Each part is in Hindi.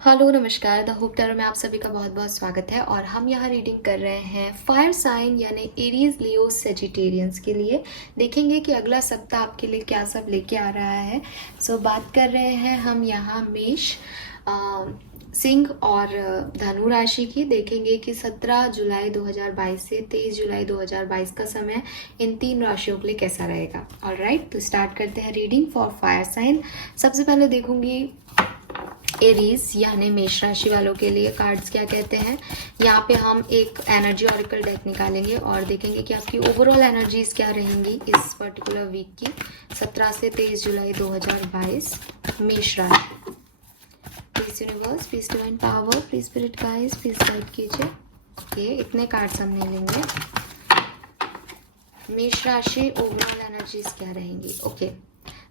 हेलो नमस्कार। द होप टैरो में आप सभी का बहुत बहुत स्वागत है और हम यहाँ रीडिंग कर रहे हैं फायर साइन यानी एरीज लियो सेजिटेरियंस के लिए। देखेंगे कि अगला सप्ताह आपके लिए क्या सब लेके आ रहा है। बात कर रहे हैं हम यहाँ मेष, सिंह और धनु राशि की। देखेंगे कि 17 जुलाई 2022 से 23 जुलाई 2022 का समय इन तीन राशियों के लिए कैसा रहेगा। ऑलराइट, तो स्टार्ट करते हैं रीडिंग फॉर फायर साइन। सबसे पहले देखूंगी एरीज यानी मेष राशि वालों के लिए कार्ड्स क्या कहते हैं। यहाँ पे हम एक एनर्जी ऑरिकल डेक निकालेंगे और देखेंगे कि आपकी ओवरऑल एनर्जीज क्या रहेंगी इस पर्टिकुलर वीक की, 17 से 23 जुलाई 2022 मेष राशि। Please universe, please divine power, please spirit guides, please guide कीजिए। ओके, इतने कार्ड्स हम नहीं लेंगे। मेष राशि ओवरऑल एनर्जीज क्या रहेंगी। Okay,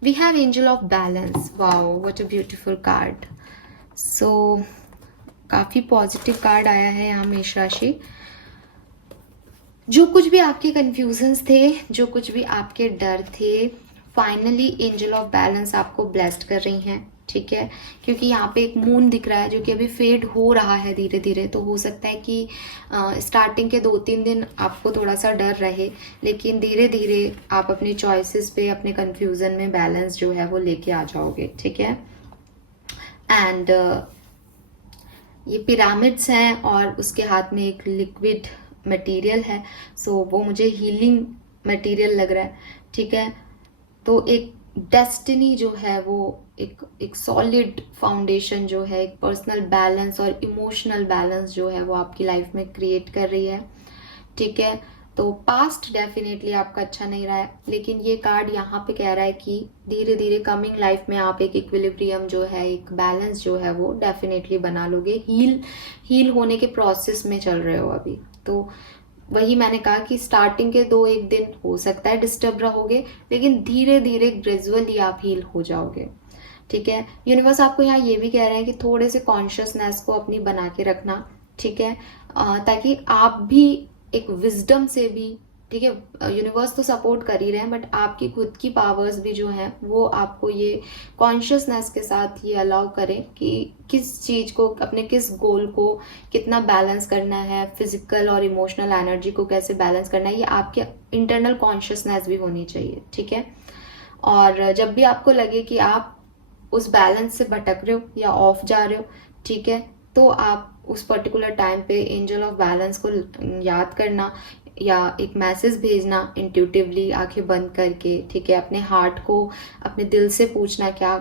we have angel of balance. Wow, what a beautiful card. काफ़ी पॉजिटिव कार्ड आया है यहाँ मेष राशि। जो कुछ भी आपके कंफ्यूजन्स थे, जो कुछ भी आपके डर थे, फाइनली एंजल ऑफ बैलेंस आपको ब्लेस्ड कर रही हैं। ठीक है, क्योंकि यहाँ पे एक मून दिख रहा है जो कि अभी फेड हो रहा है धीरे धीरे। तो हो सकता है कि स्टार्टिंग के 2-3 दिन आपको थोड़ा सा डर रहे, लेकिन धीरे धीरे आप अपनी चॉइसेस पे, अपने कंफ्यूजन में बैलेंस जो है वो लेके आ जाओगे। ठीक है, एंड ये पिरामिड्स हैं और उसके हाथ में एक लिक्विड मटेरियल है। वो मुझे हीलिंग मटेरियल लग रहा है। ठीक है, तो एक डेस्टिनी जो है वो एक सॉलिड फाउंडेशन जो है, एक पर्सनल बैलेंस और इमोशनल बैलेंस जो है वो आपकी लाइफ में क्रिएट कर रही है। ठीक है, तो पास्ट डेफिनेटली आपका अच्छा नहीं रहा है, लेकिन ये कार्ड यहाँ पे कह रहा है कि धीरे धीरे कमिंग लाइफ में आप एक इक्विलिब्रियम जो है, एक बैलेंस जो है वो डेफिनेटली बना लोगे। हील होने के प्रोसेस में चल रहे हो अभी। तो वही मैंने कहा कि स्टार्टिंग के 2-1 दिन हो सकता है डिस्टर्ब रहोगे, लेकिन धीरे धीरे ग्रेजुअली आप हील हो जाओगे। ठीक है, यूनिवर्स आपको यहाँ ये भी कह रहे हैं कि थोड़े से कॉन्शियसनेस को अपनी बना के रखना। ठीक है, ताकि आप भी एक विजडम से भी, ठीक है, यूनिवर्स तो सपोर्ट कर ही रहे हैं, बट आपकी खुद की पावर्स भी जो हैं वो आपको ये कॉन्शियसनेस के साथ ये अलाउ करें कि किस चीज़ को, अपने किस गोल को कितना बैलेंस करना है, फिजिकल और इमोशनल एनर्जी को कैसे बैलेंस करना है, ये आपके इंटरनल कॉन्शियसनेस भी होनी चाहिए। ठीक है, और जब भी आपको लगे कि आप उस बैलेंस से भटक रहे हो या ऑफ जा रहे हो, ठीक है, तो आप उस पर्टिकुलर टाइम पे एंजल ऑफ बैलेंस को याद करना या एक मैसेज भेजना इंट्यूटिवली आंखें बंद करके। ठीक है, अपने हार्ट को, अपने दिल से पूछना क्या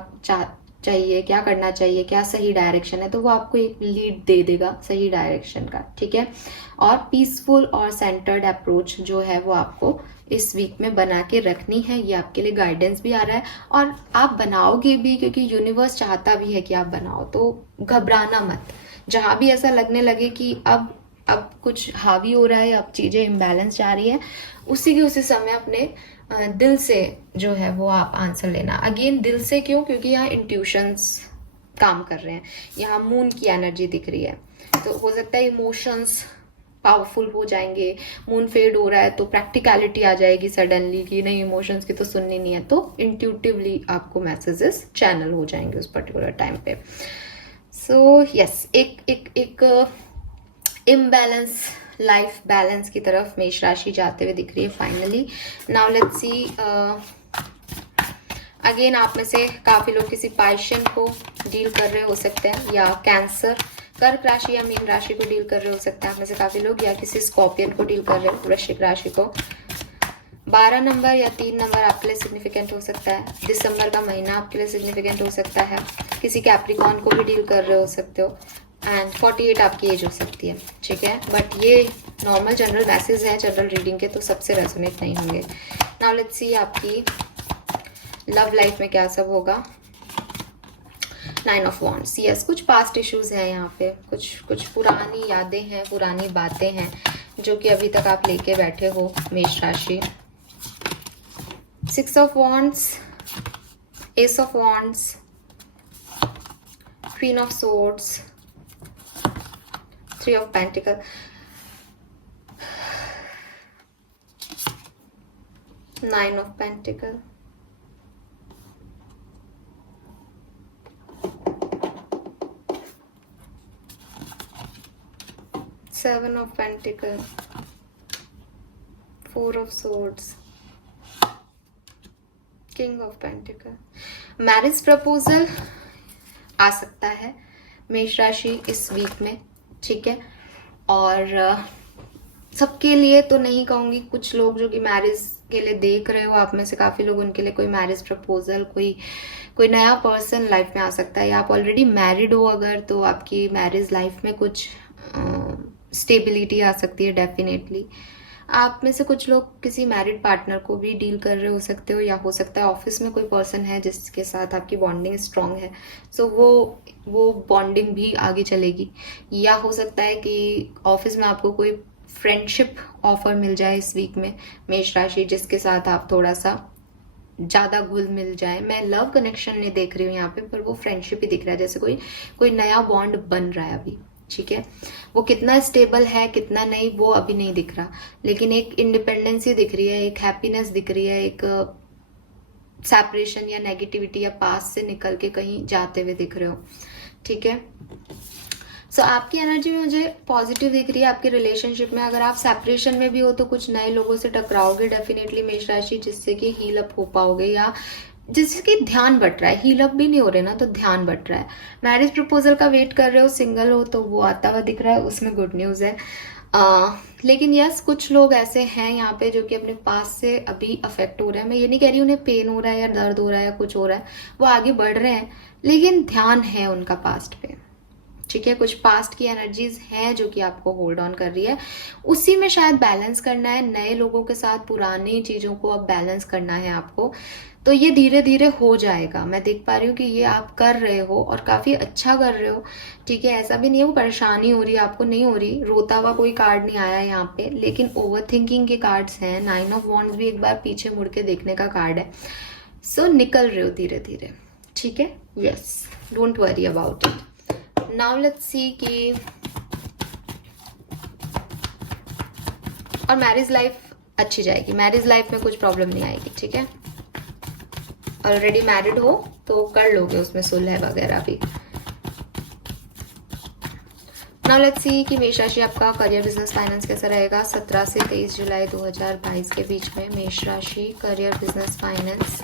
चाहिए, क्या करना चाहिए, क्या सही डायरेक्शन है, तो वो आपको एक लीड दे देगा सही डायरेक्शन का। ठीक है, और पीसफुल और सेंटर्ड अप्रोच जो है वो आपको इस वीक में बना के रखनी है। ये आपके लिए गाइडेंस भी आ रहा है और आप बनाओगे भी, क्योंकि यूनिवर्स चाहता भी है कि आप बनाओ। तो घबराना मत। जहां भी ऐसा लगने लगे कि अब कुछ हावी हो रहा है, अब चीजें इम्बैलेंस जा रही है, उसी समय अपने दिल से जो है वो आप आंसर लेना। अगेन दिल से क्यों? क्योंकि यहाँ इंट्यूशंस काम कर रहे हैं, यहाँ मून की एनर्जी दिख रही है। तो हो सकता है इमोशंस पावरफुल हो जाएंगे। मून फेड हो रहा है तो प्रैक्टिकलिटी आ जाएगी सडनली कि नहीं, इमोशंस की तो सुननी नहीं है, तो इंट्यूटिवली आपको मैसेजेस चैनल हो जाएंगे उस पर्टिकुलर टाइम पे। यस, एक इम्बैलेंस लाइफ बैलेंस की तरफ मेष राशि जाते हुए दिख रही है finally. Now let's see, again आप में से काफी लोग किसी पैशन को डील कर रहे हो सकते हैं, या कैंसर, कर्क राशि या मीन राशि को डील कर रहे हो सकते हैं आप में से काफी लोग, या किसी स्कॉर्पियन को डील कर रहे हो, वृश्चिक राशि को। 12 नंबर या 3 नंबर आपके लिए सिग्निफिकेंट हो सकता है। दिसंबर का महीना आपके लिए सिग्निफिकेंट हो सकता है। किसी कैप्रिकॉर्न को भी डील कर रहे हो सकते हो। एंड 48 आपकी एज हो सकती है। ठीक है, बट ये नॉर्मल जनरल मैसेज है जनरल रीडिंग के, तो सबसे रेजोनेट नहीं होंगे। नाउ लेट्स सी आपकी लव लाइफ में क्या सब होगा। 9 ऑफ वॉन्ड्स। यस, कुछ पास्ट इश्यूज हैं यहाँ पे, कुछ पुरानी यादें हैं, पुरानी बातें हैं जो कि अभी तक आप लेके बैठे हो मेष राशि। 6 of wands, ace of wands, queen of swords, 3 of pentacle, 9 of pentacle, 7 of pentacle, 4 of swords, king of pentacle. Marriage proposal आ सकता है मेष राशि इस वीक में, ठीक है। और सबके लिए तो नहीं कहूँगी, कुछ लोग जो कि मैरिज के लिए देख रहे हो, आप में से काफ़ी लोग, उनके लिए कोई मैरिज प्रपोजल, कोई नया पर्सन लाइफ में आ सकता है। या आप ऑलरेडी मैरिड हो अगर, तो आपकी मैरिज लाइफ में कुछ स्टेबिलिटी आ सकती है डेफिनेटली। आप में से कुछ लोग किसी मैरिड पार्टनर को भी डील कर रहे हो सकते हो, या हो सकता है ऑफिस में कोई पर्सन है जिसके साथ आपकी बॉन्डिंग स्ट्रांग है, सो वो बॉन्डिंग भी आगे चलेगी। या हो सकता है कि ऑफिस में आपको कोई फ्रेंडशिप ऑफर मिल जाए इस वीक में मेष राशि, जिसके साथ आप थोड़ा सा ज़्यादा घुल मिल जाए। मैं लव कनेक्शन नहीं देख रही हूँ यहाँ पे, पर वो फ्रेंडशिप ही दिख रहा है, जैसे कोई नया बॉन्ड बन रहा है अभी, ठीक है। वो कितना स्टेबल है कितना नहीं वो अभी नहीं दिख रहा, लेकिन एक इंडिपेंडेंसी दिख रही है, एक हैप्पीनेस दिख रही है, एक सेपरेशन या नेगेटिविटी या पास से निकल के कहीं जाते हुए दिख रहे हो, ठीक है। सो आपकी एनर्जी मुझे पॉजिटिव दिख रही है आपके रिलेशनशिप में। अगर आप सेपरेशन में भी हो तो कुछ नए लोगों से टकराओगे डेफिनेटली मेष राशि, जिससे कि हील अप हो पाओगे, या जिससे कि ध्यान बट रहा है। हील अप भी नहीं हो रहे ना, तो ध्यान बट रहा है। मैरिज प्रपोजल का वेट कर रहे हो, सिंगल हो तो वो आता हुआ दिख रहा है, उसमें गुड न्यूज़ है। लेकिन यस, कुछ लोग ऐसे हैं यहाँ पे जो कि अपने पास से अभी अफेक्ट हो रहे हैं। मैं ये नहीं कह रही उन्हें पेन हो रहा है या दर्द हो रहा है या कुछ हो रहा है, वो आगे बढ़ रहे हैं, लेकिन ध्यान है उनका पास्ट पे, ठीक है। कुछ पास्ट की एनर्जीज हैं जो कि आपको होल्ड ऑन कर रही है, उसी में शायद बैलेंस करना है। नए लोगों के साथ पुरानी चीज़ों को अब बैलेंस करना है आपको, तो ये धीरे धीरे हो जाएगा। मैं देख पा रही हूँ कि ये आप कर रहे हो और काफ़ी अच्छा कर रहे हो, ठीक है। ऐसा भी नहीं है वो परेशानी हो रही है आपको, नहीं हो रही। रोता हुआ कोई कार्ड नहीं आया यहाँ पे, लेकिन ओवर थिंकिंग के कार्ड्स हैं। 9 ऑफ वॉन्ड्स भी एक बार पीछे मुड़ के देखने का कार्ड है। सो निकल रहे हो धीरे धीरे, ठीक है। Yes, don't worry about it. Now let's see कि और मैरिज लाइफ अच्छी जाएगी, मैरिज लाइफ में कुछ प्रॉब्लम नहीं आएगी, ठीक है। ऑलरेडी मैरिड हो तो कर लोगे उसमें सुलह वगैरह भी। नाउ लेट्स सी कि मेष राशि आपका करियर, बिजनेस, फाइनेंस कैसा रहेगा 17 से 23 जुलाई 2022 के बीच में। मेष राशि, career, business, finance.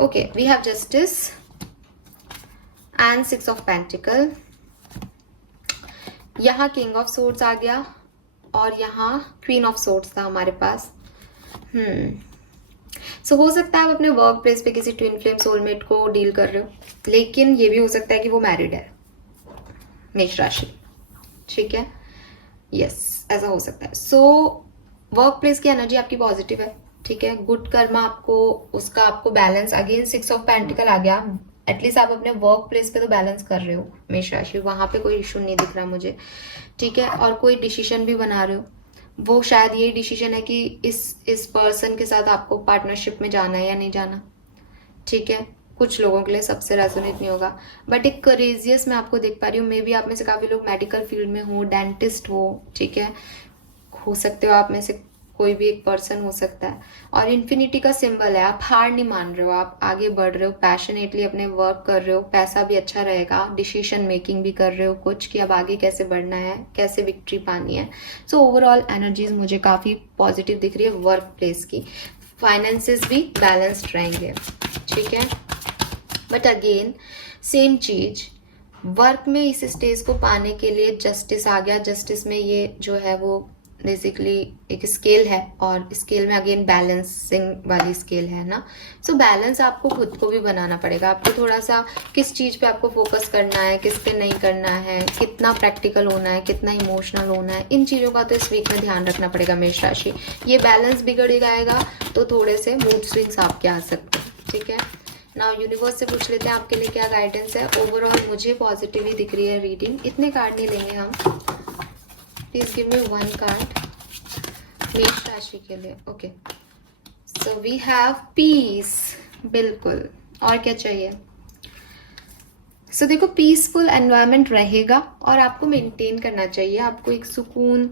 Okay, we have justice and 6 of pentacles. यहाँ किंग ऑफ सोर्ड्स आ गया और यहाँ क्वीन ऑफ सोर्ड्स था हमारे पास। सो हो सकता है आप अपने वर्क प्लेस पे किसी ट्विन फ्लेम सोलमेट को डील कर रहे हो, लेकिन ये भी हो सकता है कि वो मैरिड है मेष राशि, ठीक है। यस, ऐसा हो सकता है। सो वर्क प्लेस की एनर्जी आपकी पॉजिटिव है, ठीक है। गुड कर्मा आपको, उसका आपको बैलेंस, अगेन 6 ऑफ पेंटिकल आ गया। एटलीस्ट आप अपने वर्क प्लेस पे तो बैलेंस कर रहे हो मेष राशि, वहां पे कोई इशू नहीं दिख रहा मुझे, ठीक है। और कोई डिसीजन भी बना रहे हो, वो शायद यही डिसीजन है कि इस पर्सन के साथ आपको पार्टनरशिप में जाना है या नहीं जाना, ठीक है। कुछ लोगों के लिए सबसे रेजोनेट नहीं होगा, बट एक करेजियस मैं आपको देख पा रही हूँ। मे बी आप में से काफी लोग मेडिकल फील्ड में हो, डेंटिस्ट हो, ठीक है। हो सकते हो आप में से कोई भी एक पर्सन हो सकता है। और इन्फिनिटी का सिंबल है, आप हार नहीं मान रहे हो, आप आगे बढ़ रहे हो, पैशनेटली अपने वर्क कर रहे हो, पैसा भी अच्छा रहेगा, डिसीजन मेकिंग भी कर रहे हो कुछ कि अब आगे कैसे बढ़ना है, कैसे विक्ट्री पानी है। सो ओवरऑल एनर्जीज मुझे काफ़ी पॉजिटिव दिख रही है वर्क प्लेस की। फाइनेंसेस भी बैलेंस्ड रहेंगे, ठीक है। बट अगेन सेम चीज, वर्क में इस स्टेज को पाने के लिए जस्टिस आ गया। जस्टिस में ये जो है वो बेसिकली एक स्केल है, और स्केल में अगेन बैलेंसिंग वाली स्केल है ना। सो बैलेंस आपको खुद को भी बनाना पड़ेगा। आपको थोड़ा सा किस चीज़ पे आपको फोकस करना है, किस पे नहीं करना है, कितना प्रैक्टिकल होना है, कितना इमोशनल होना है, इन चीज़ों का तो इस वीक में ध्यान रखना पड़ेगा मेष राशि। ये बैलेंस बिगड़ जाएगा तो थोड़े से मूड स्विंग्स आपके आ सकते हैं, ठीक है। नाउ यूनिवर्स से पूछ लेते हैं आपके लिए क्या गाइडेंस है। ओवरऑल मुझे पॉजिटिव ही दिख रही है रीडिंग, इतने कार्ड नहीं लेंगे हम। प्लीज गिव मी 1 कार्ड मेष राशि के लिए। Okay, so we have peace, बिल्कुल, और क्या चाहिए। सो देखो, पीसफुल एनवायरनमेंट रहेगा और आपको मेंटेन करना चाहिए। आपको एक सुकून,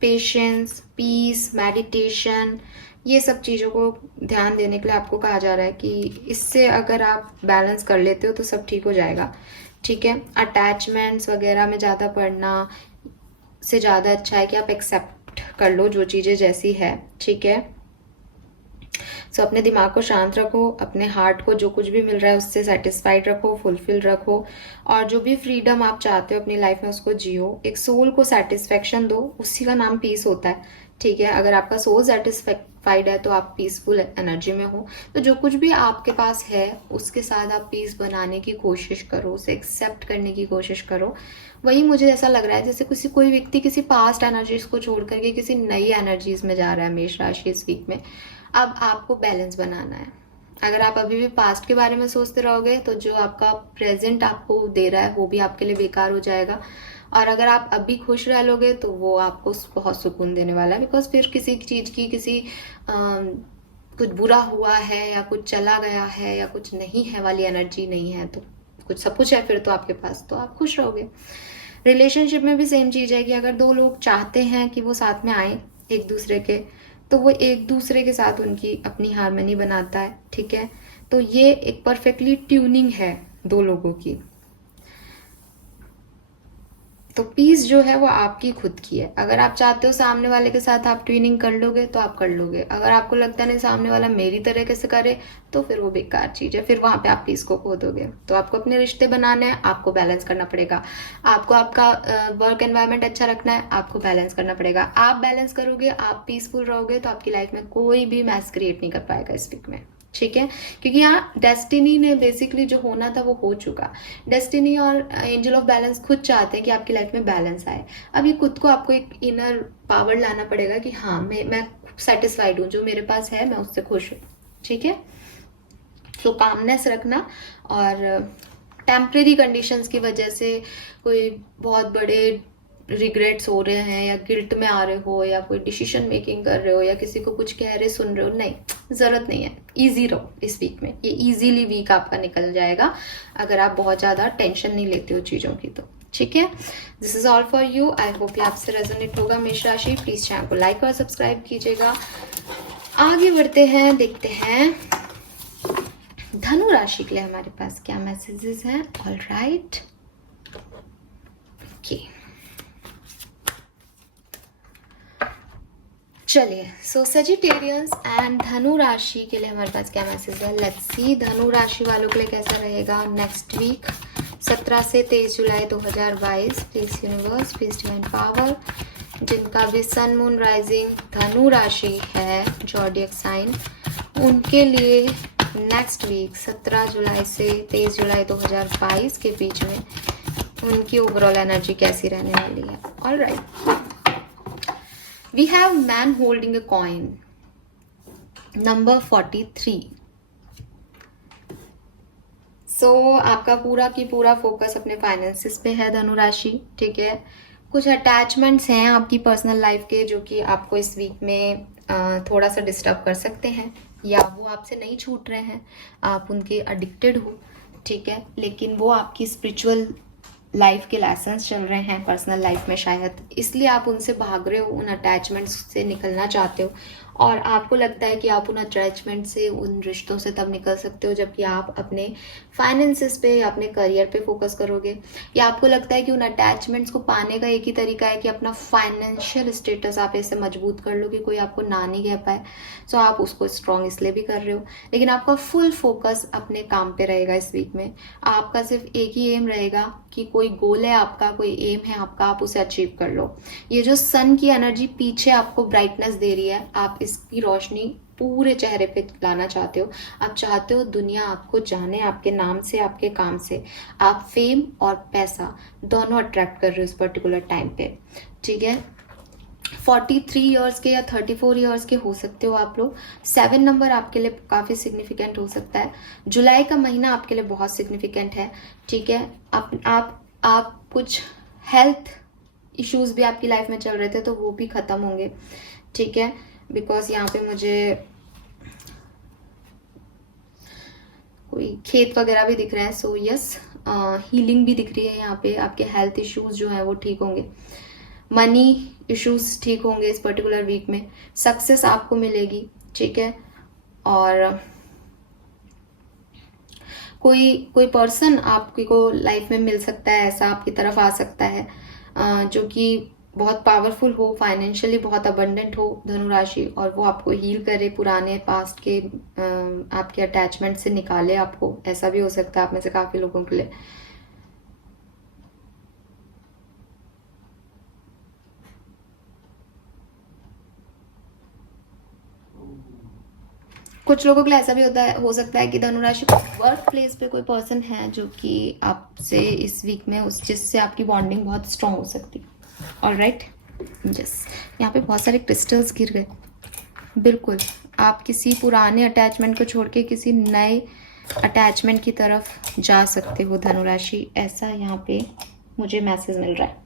पेशेंस, पीस, मेडिटेशन, ये सब चीज़ों को ध्यान देने के लिए आपको कहा जा रहा है कि इससे अगर आप बैलेंस कर लेते हो तो सब ठीक हो जाएगा, ठीक है। अटैचमेंट्स वगैरह में ज़्यादा पड़ना, से ज़्यादा अच्छा है कि आप एक्सेप्ट कर लो जो चीज़ें जैसी है, ठीक है। सो अपने दिमाग को शांत रखो, अपने हार्ट को जो कुछ भी मिल रहा है उससे सेटिस्फाइड रखो, फुलफिल रखो, और जो भी फ्रीडम आप चाहते हो अपनी लाइफ में उसको जियो। एक सोल को सेटिस्फेक्शन दो, उसी का नाम पीस होता है, ठीक है। अगर आपका सोल सेटिस्फाइड है तो आप पीसफुल एनर्जी में हो। तो जो कुछ भी आपके पास है उसके साथ आप पीस बनाने की कोशिश करो, उसे एक्सेप्ट करने की कोशिश करो। वही मुझे ऐसा लग रहा है जैसे कोई व्यक्ति किसी पास्ट एनर्जीज को छोड़ करके किसी नई एनर्जीज में जा रहा है मेष राशि इस वीक में। अब आपको बैलेंस बनाना है। अगर आप अभी भी पास्ट के बारे में सोचते रहोगे तो जो आपका प्रेजेंट आपको दे रहा है वो भी आपके लिए बेकार हो जाएगा, और अगर आप अभी खुश रह लोगे तो वो आपको बहुत सुकून देने वाला है। बिकॉज फिर किसी चीज़ की कुछ बुरा हुआ है या कुछ चला गया है या कुछ नहीं है वाली एनर्जी नहीं है, तो कुछ सब कुछ है फिर तो आपके पास, तो आप खुश रहोगे। रिलेशनशिप में भी सेम चीज़ है कि अगर दो लोग चाहते हैं कि वो साथ में आए एक दूसरे के, तो वो एक दूसरे के साथ उनकी अपनी हारमोनी बनाता है, ठीक है। तो ये एक परफेक्टली ट्यूनिंग है दो लोगों की। तो पीस जो है वो आपकी खुद की है। अगर आप चाहते हो सामने वाले के साथ आप ट्यूनिंग कर लोगे तो आप कर लोगे। अगर आपको लगता नहीं सामने वाला मेरी तरह कैसे करे तो फिर वो बेकार चीज़ है, फिर वहाँ पे आप पीस को खो दोगे। तो आपको अपने रिश्ते बनाने हैं, आपको बैलेंस करना पड़ेगा। आपको आपका वर्क एनवायरनमेंट अच्छा रखना है, आपको बैलेंस करना पड़ेगा। आप बैलेंस करोगे, आप पीसफुल रहोगे तो आपकी लाइफ में कोई भी मैस क्रिएट नहीं कर पाएगा इस वीक में, ठीक है। क्योंकि यहाँ डेस्टिनी ने बेसिकली जो होना था वो हो चुका। डेस्टिनी और एंजल ऑफ बैलेंस खुद चाहते हैं कि आपकी लाइफ में बैलेंस आए। अब ये खुद को आपको एक इनर पावर लाना पड़ेगा कि हाँ मैं सेटिस्फाइड हूँ, जो मेरे पास है मैं उससे खुश हूँ, ठीक है। तो कामनेस रखना, और टेम्परेरी कंडीशंस की वजह से कोई बहुत बड़े रिग्रेट्स हो रहे हैं या गिल्ट में आ रहे हो या कोई डिसीजन मेकिंग कर रहे हो या किसी को कुछ कह रहे सुन रहे हो, नहीं, ज़रूरत नहीं है। इजी रहो इस वीक में, ये इजीली वीक आपका निकल जाएगा अगर आप बहुत ज़्यादा टेंशन नहीं लेते हो चीज़ों की, तो ठीक है। This is all for you. I hope ये आपसे रेजोनेट होगा मेष राशि। प्लीज़ चैनल को लाइक और सब्सक्राइब कीजिएगा। आगे बढ़ते हैं, देखते हैं धनु राशि के लिए हमारे पास क्या मैसेजेस हैं। ऑल राइट, ओके, चलिए। सो सजिटेरियंस एंड धनु राशि के लिए हमारे पास क्या मैसेज है, लेट्स सी। धनु राशि वालों के लिए कैसा रहेगा नेक्स्ट वीक 17 से 23 जुलाई 2022। Please universe, please divine power. जिनका भी सन मून राइजिंग धनु राशि है, जॉडियक साइन, उनके लिए नेक्स्ट वीक 17 जुलाई से 23 जुलाई 2022 के बीच में उनकी ओवरऑल एनर्जी कैसी रहने वाली है। All right, we have man holding a coin, number 43. So आपका पूरा की पूरा फोकस अपने फाइनेंसिस पे है धनु राशि, ठीक है। कुछ अटैचमेंट्स हैं आपकी पर्सनल लाइफ के जो कि आपको इस वीक में थोड़ा सा डिस्टर्ब कर सकते हैं, या वो आपसे नहीं छूट रहे हैं, आप उनके एडिक्टेड हो, ठीक है। लेकिन वो आपकी स्पिरिचुअल लाइफ के लेसन्स चल रहे हैं पर्सनल लाइफ में शायद, इसलिए आप उनसे भाग रहे हो, उन अटैचमेंट्स से निकलना चाहते हो। और आपको लगता है कि आप उन अटैचमेंट से, उन रिश्तों से तब निकल सकते हो जबकि आप अपने फाइनेंसिस पे या अपने करियर पे फोकस करोगे। या आपको लगता है कि उन अटैचमेंट्स को पाने का एक ही तरीका है कि अपना फाइनेंशियल स्टेटस आप ऐसे मजबूत कर लो कि कोई आपको ना नहीं कह पाए। सो आप उसको स्ट्रॉन्ग इसलिए भी कर रहे हो, लेकिन आपका फुल फोकस अपने काम पे रहेगा इस वीक में। आपका सिर्फ एक ही एम रहेगा कि कोई गोल है आपका, कोई एम है आपका, आप उसे अचीव कर लो। ये जो सन की एनर्जी पीछे आपको ब्राइटनेस दे रही है, आप इसकी रोशनी पूरे चेहरे पे लाना चाहते हो। आप चाहते हो दुनिया आपको जाने, आपके नाम से, आपके काम से। आप फेम और पैसा दोनों अट्रैक्ट कर रहे हो इस पर्टिकुलर टाइम पे, ठीक है। 43 ईयर्स के या 34 ईयर्स के हो सकते हो आप लोग। 7 नंबर आपके लिए काफ़ी सिग्निफिकेंट हो सकता है। जुलाई का महीना आपके लिए बहुत सिग्निफिकेंट है, ठीक है। आप कुछ हेल्थ इश्यूज भी आपकी लाइफ में चल रहे थे तो वो भी ख़त्म होंगे, ठीक है। बिकॉज यहाँ पे मुझे कोई खेत वगैरह भी दिख रहा है। सो यस, हीलिंग भी दिख रही है यहाँ पे। आपके हेल्थ इश्यूज जो हैं वो ठीक होंगे, मनी इश्यूज ठीक होंगे इस पर्टिकुलर वीक में। सक्सेस आपको मिलेगी, ठीक है। और कोई पर्सन आपको लाइफ में मिल सकता है, ऐसा आपकी तरफ आ सकता है जो कि बहुत पावरफुल हो, फाइनेंशियली बहुत अबंडेंट हो धनु राशि, और वो आपको हील करे, पुराने पास्ट के आपके अटैचमेंट से निकाले आपको। ऐसा भी हो सकता है आप में से काफी लोगों के लिए। कुछ लोगों के लिए ऐसा भी हो सकता है कि धनुराशि वर्क प्लेस पे कोई पर्सन है जो कि आपसे इस वीक में जिससे आपकी बॉन्डिंग बहुत स्ट्रांग हो सकती है। ऑलराइट, यस, यहाँ पे बहुत सारे क्रिस्टल्स गिर गए। बिल्कुल, आप किसी पुराने अटैचमेंट को छोड़ के किसी नए अटैचमेंट की तरफ जा सकते हो धनुराशि, ऐसा यहाँ पे मुझे मैसेज मिल रहा है।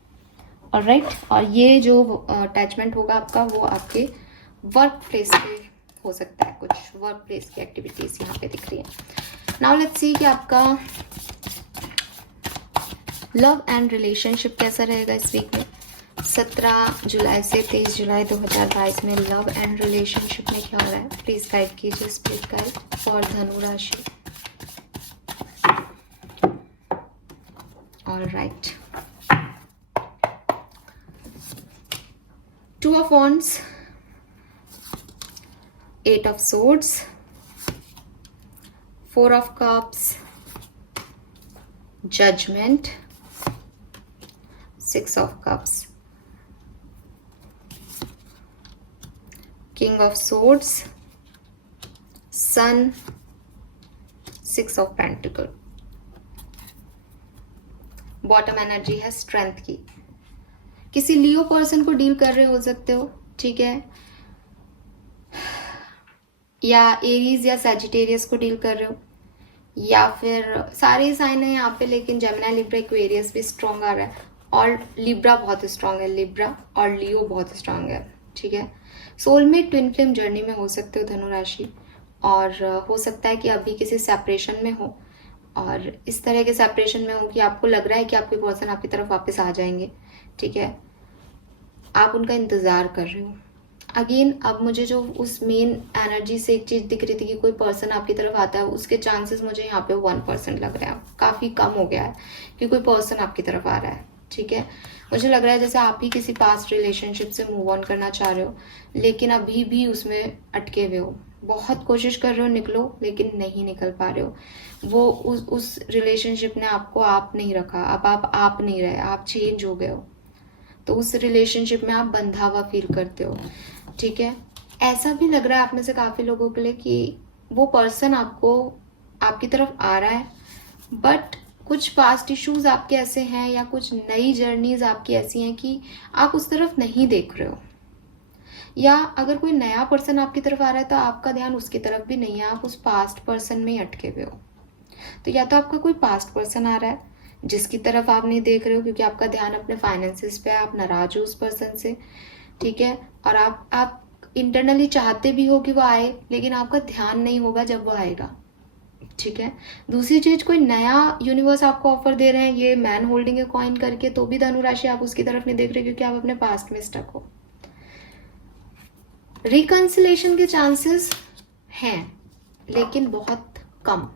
ऑलराइट, और ये जो अटैचमेंट होगा आपका, वो आपके वर्क प्लेस पे हो सकता है। कुछ वर्क प्लेस की एक्टिविटीज यहाँ पे दिख रही है। नाउ लेट्स सी कि आपका लव एंड रिलेशनशिप कैसा रहेगा इस वीक में। 17 जुलाई से 23 जुलाई 2022 में लव एंड रिलेशनशिप में क्या हो रहा है, प्लीज गाइड कीजिए स्पिरिट गाइड फॉर धनु राशि। Alright, 2 of Wands, 8 of Swords, 4 of Cups, Judgment, 6 of Cups, King of Swords, Sun, 6 of Pentacles। Bottom energy है स्ट्रेंथ की। किसी लियो पर्सन को डील कर रहे हो सकते हो, ठीक है, या एरीज या सैजिटेरियस को डील कर रहे हो, या फिर सारे साइन है यहाँ पे, लेकिन जेमिनी, लिब्रा, एक्वेरियस भी स्ट्रॉन्ग आ रहा है, और लिब्रा बहुत स्ट्रॉन्ग है, लिब्रा और लियो बहुत स्ट्रॉन्ग है, ठीक है। सोलमेट ट्विन फ्लेम जर्नी में हो सकते हो धनु राशि, और हो सकता है कि अभी किसी सेपरेशन में हो, और इस तरह के सेपरेशन में हो कि आपको लग रहा है कि आपके पर्सन आपकी तरफ वापस आ जाएंगे, ठीक है, आप उनका इंतज़ार कर रहे हो। अगेन, अब मुझे जो उस मेन एनर्जी से एक चीज़ दिख रही थी कि कोई पर्सन आपकी तरफ आता है, उसके चांसेस मुझे यहाँ पे 1% लग रहे हैं, काफ़ी कम हो गया है कि कोई पर्सन आपकी तरफ आ रहा है, ठीक है। मुझे लग रहा है जैसे आप ही किसी पास्ट रिलेशनशिप से मूव ऑन करना चाह रहे हो, लेकिन अभी भी उसमें अटके हुए हो, बहुत कोशिश कर रहे हो निकलो, लेकिन नहीं निकल पा रहे हो। वो उस रिलेशनशिप ने आपको आप नहीं रखा, अब आप नहीं रहे, आप चेंज हो गए हो, तो उस रिलेशनशिप में आप बंधा हुआ फील करते हो, ठीक है। ऐसा भी लग रहा है आप में से काफ़ी लोगों के लिए कि वो पर्सन आपकी तरफ आ रहा है, बट कुछ पास्ट इश्यूज आपके ऐसे हैं या कुछ नई जर्नीज आपकी ऐसी हैं कि आप उस तरफ नहीं देख रहे हो, या अगर कोई नया पर्सन आपकी तरफ आ रहा है तो आपका ध्यान उसकी तरफ भी नहीं है, आप उस पास्ट पर्सन में ही अटके हुए हो। तो या तो आपका कोई पास्ट पर्सन आ रहा है जिसकी तरफ आप नहीं देख रहे हो क्योंकि आपका ध्यान अपने फाइनेंसेस पे है, आप नाराज हो उस पर्सन से, ठीक है, और आप इंटरनली चाहते भी हो कि वो आए, लेकिन आपका ध्यान नहीं होगा जब वो आएगा, ठीक है। दूसरी चीज, कोई नया यूनिवर्स आपको ऑफर दे रहे हैं ये मैन होल्डिंग ए कॉइन करके, तो भी धनु राशि आप उसकी तरफ नहीं देख रहे क्योंकि आप अपने पास्ट में स्टक हो। रिकंसिलेशन के चांसेस हैं लेकिन बहुत कम,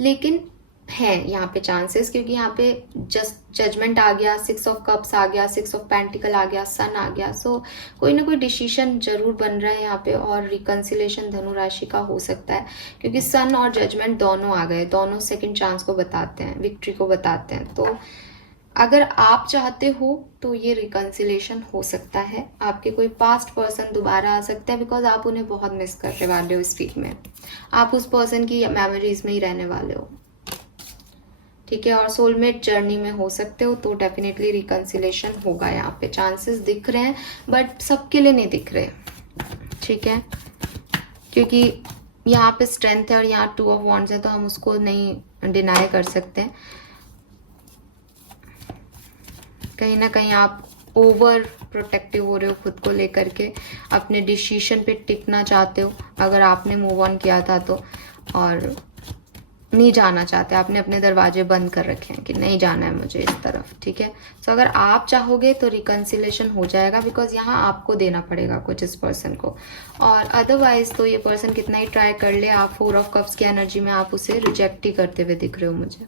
लेकिन है यहाँ पे चांसेस, क्योंकि यहाँ पे जस्ट जजमेंट आ गया, 6 ऑफ कप्स आ गया, 6 ऑफ पेंटिकल आ गया, सन आ गया, सो कोई ना कोई डिसीजन जरूर बन रहा है यहाँ पे, और रिकंसिलेशन धनु राशि का हो सकता है क्योंकि सन और जजमेंट दोनों आ गए, दोनों सेकंड चांस को बताते हैं, विक्ट्री को बताते हैं। तो अगर आप चाहते हो तो ये रिकंसिलेशन हो सकता है, आपके कोई पास्ट पर्सन दोबारा आ सकता है, बिकॉज आप उन्हें बहुत मिस करने वाले हो इस वीक में, आप उस पर्सन की मेमोरीज में ही रहने वाले हो, ठीक है, और सोलमेट जर्नी में हो सकते हो, तो डेफिनेटली रिकंसिलेशन होगा। यहाँ पे चांसेस दिख रहे हैं बट सबके लिए नहीं दिख रहे, ठीक है, क्योंकि यहाँ पे स्ट्रेंथ है और यहाँ 2 ऑफ वॉन्ड्स है, तो हम उसको नहीं डिनाई कर सकते हैं। कहीं ना कहीं आप ओवर प्रोटेक्टिव हो रहे हो खुद को लेकर के, अपने डिसीजन पे टिकना चाहते हो अगर आपने मूव ऑन किया था तो, और नहीं जाना चाहते, आपने अपने दरवाजे बंद कर रखे हैं कि नहीं जाना है मुझे इस तरफ, ठीक है। सो अगर आप चाहोगे तो रिकंसिलेशन हो जाएगा, बिकॉज यहाँ आपको देना पड़ेगा कुछ इस पर्सन को, और अदरवाइज तो ये पर्सन कितना ही ट्राई कर ले, आप 4 ऑफ कप्स की एनर्जी में आप उसे रिजेक्ट ही करते हुए दिख रहे हो मुझे।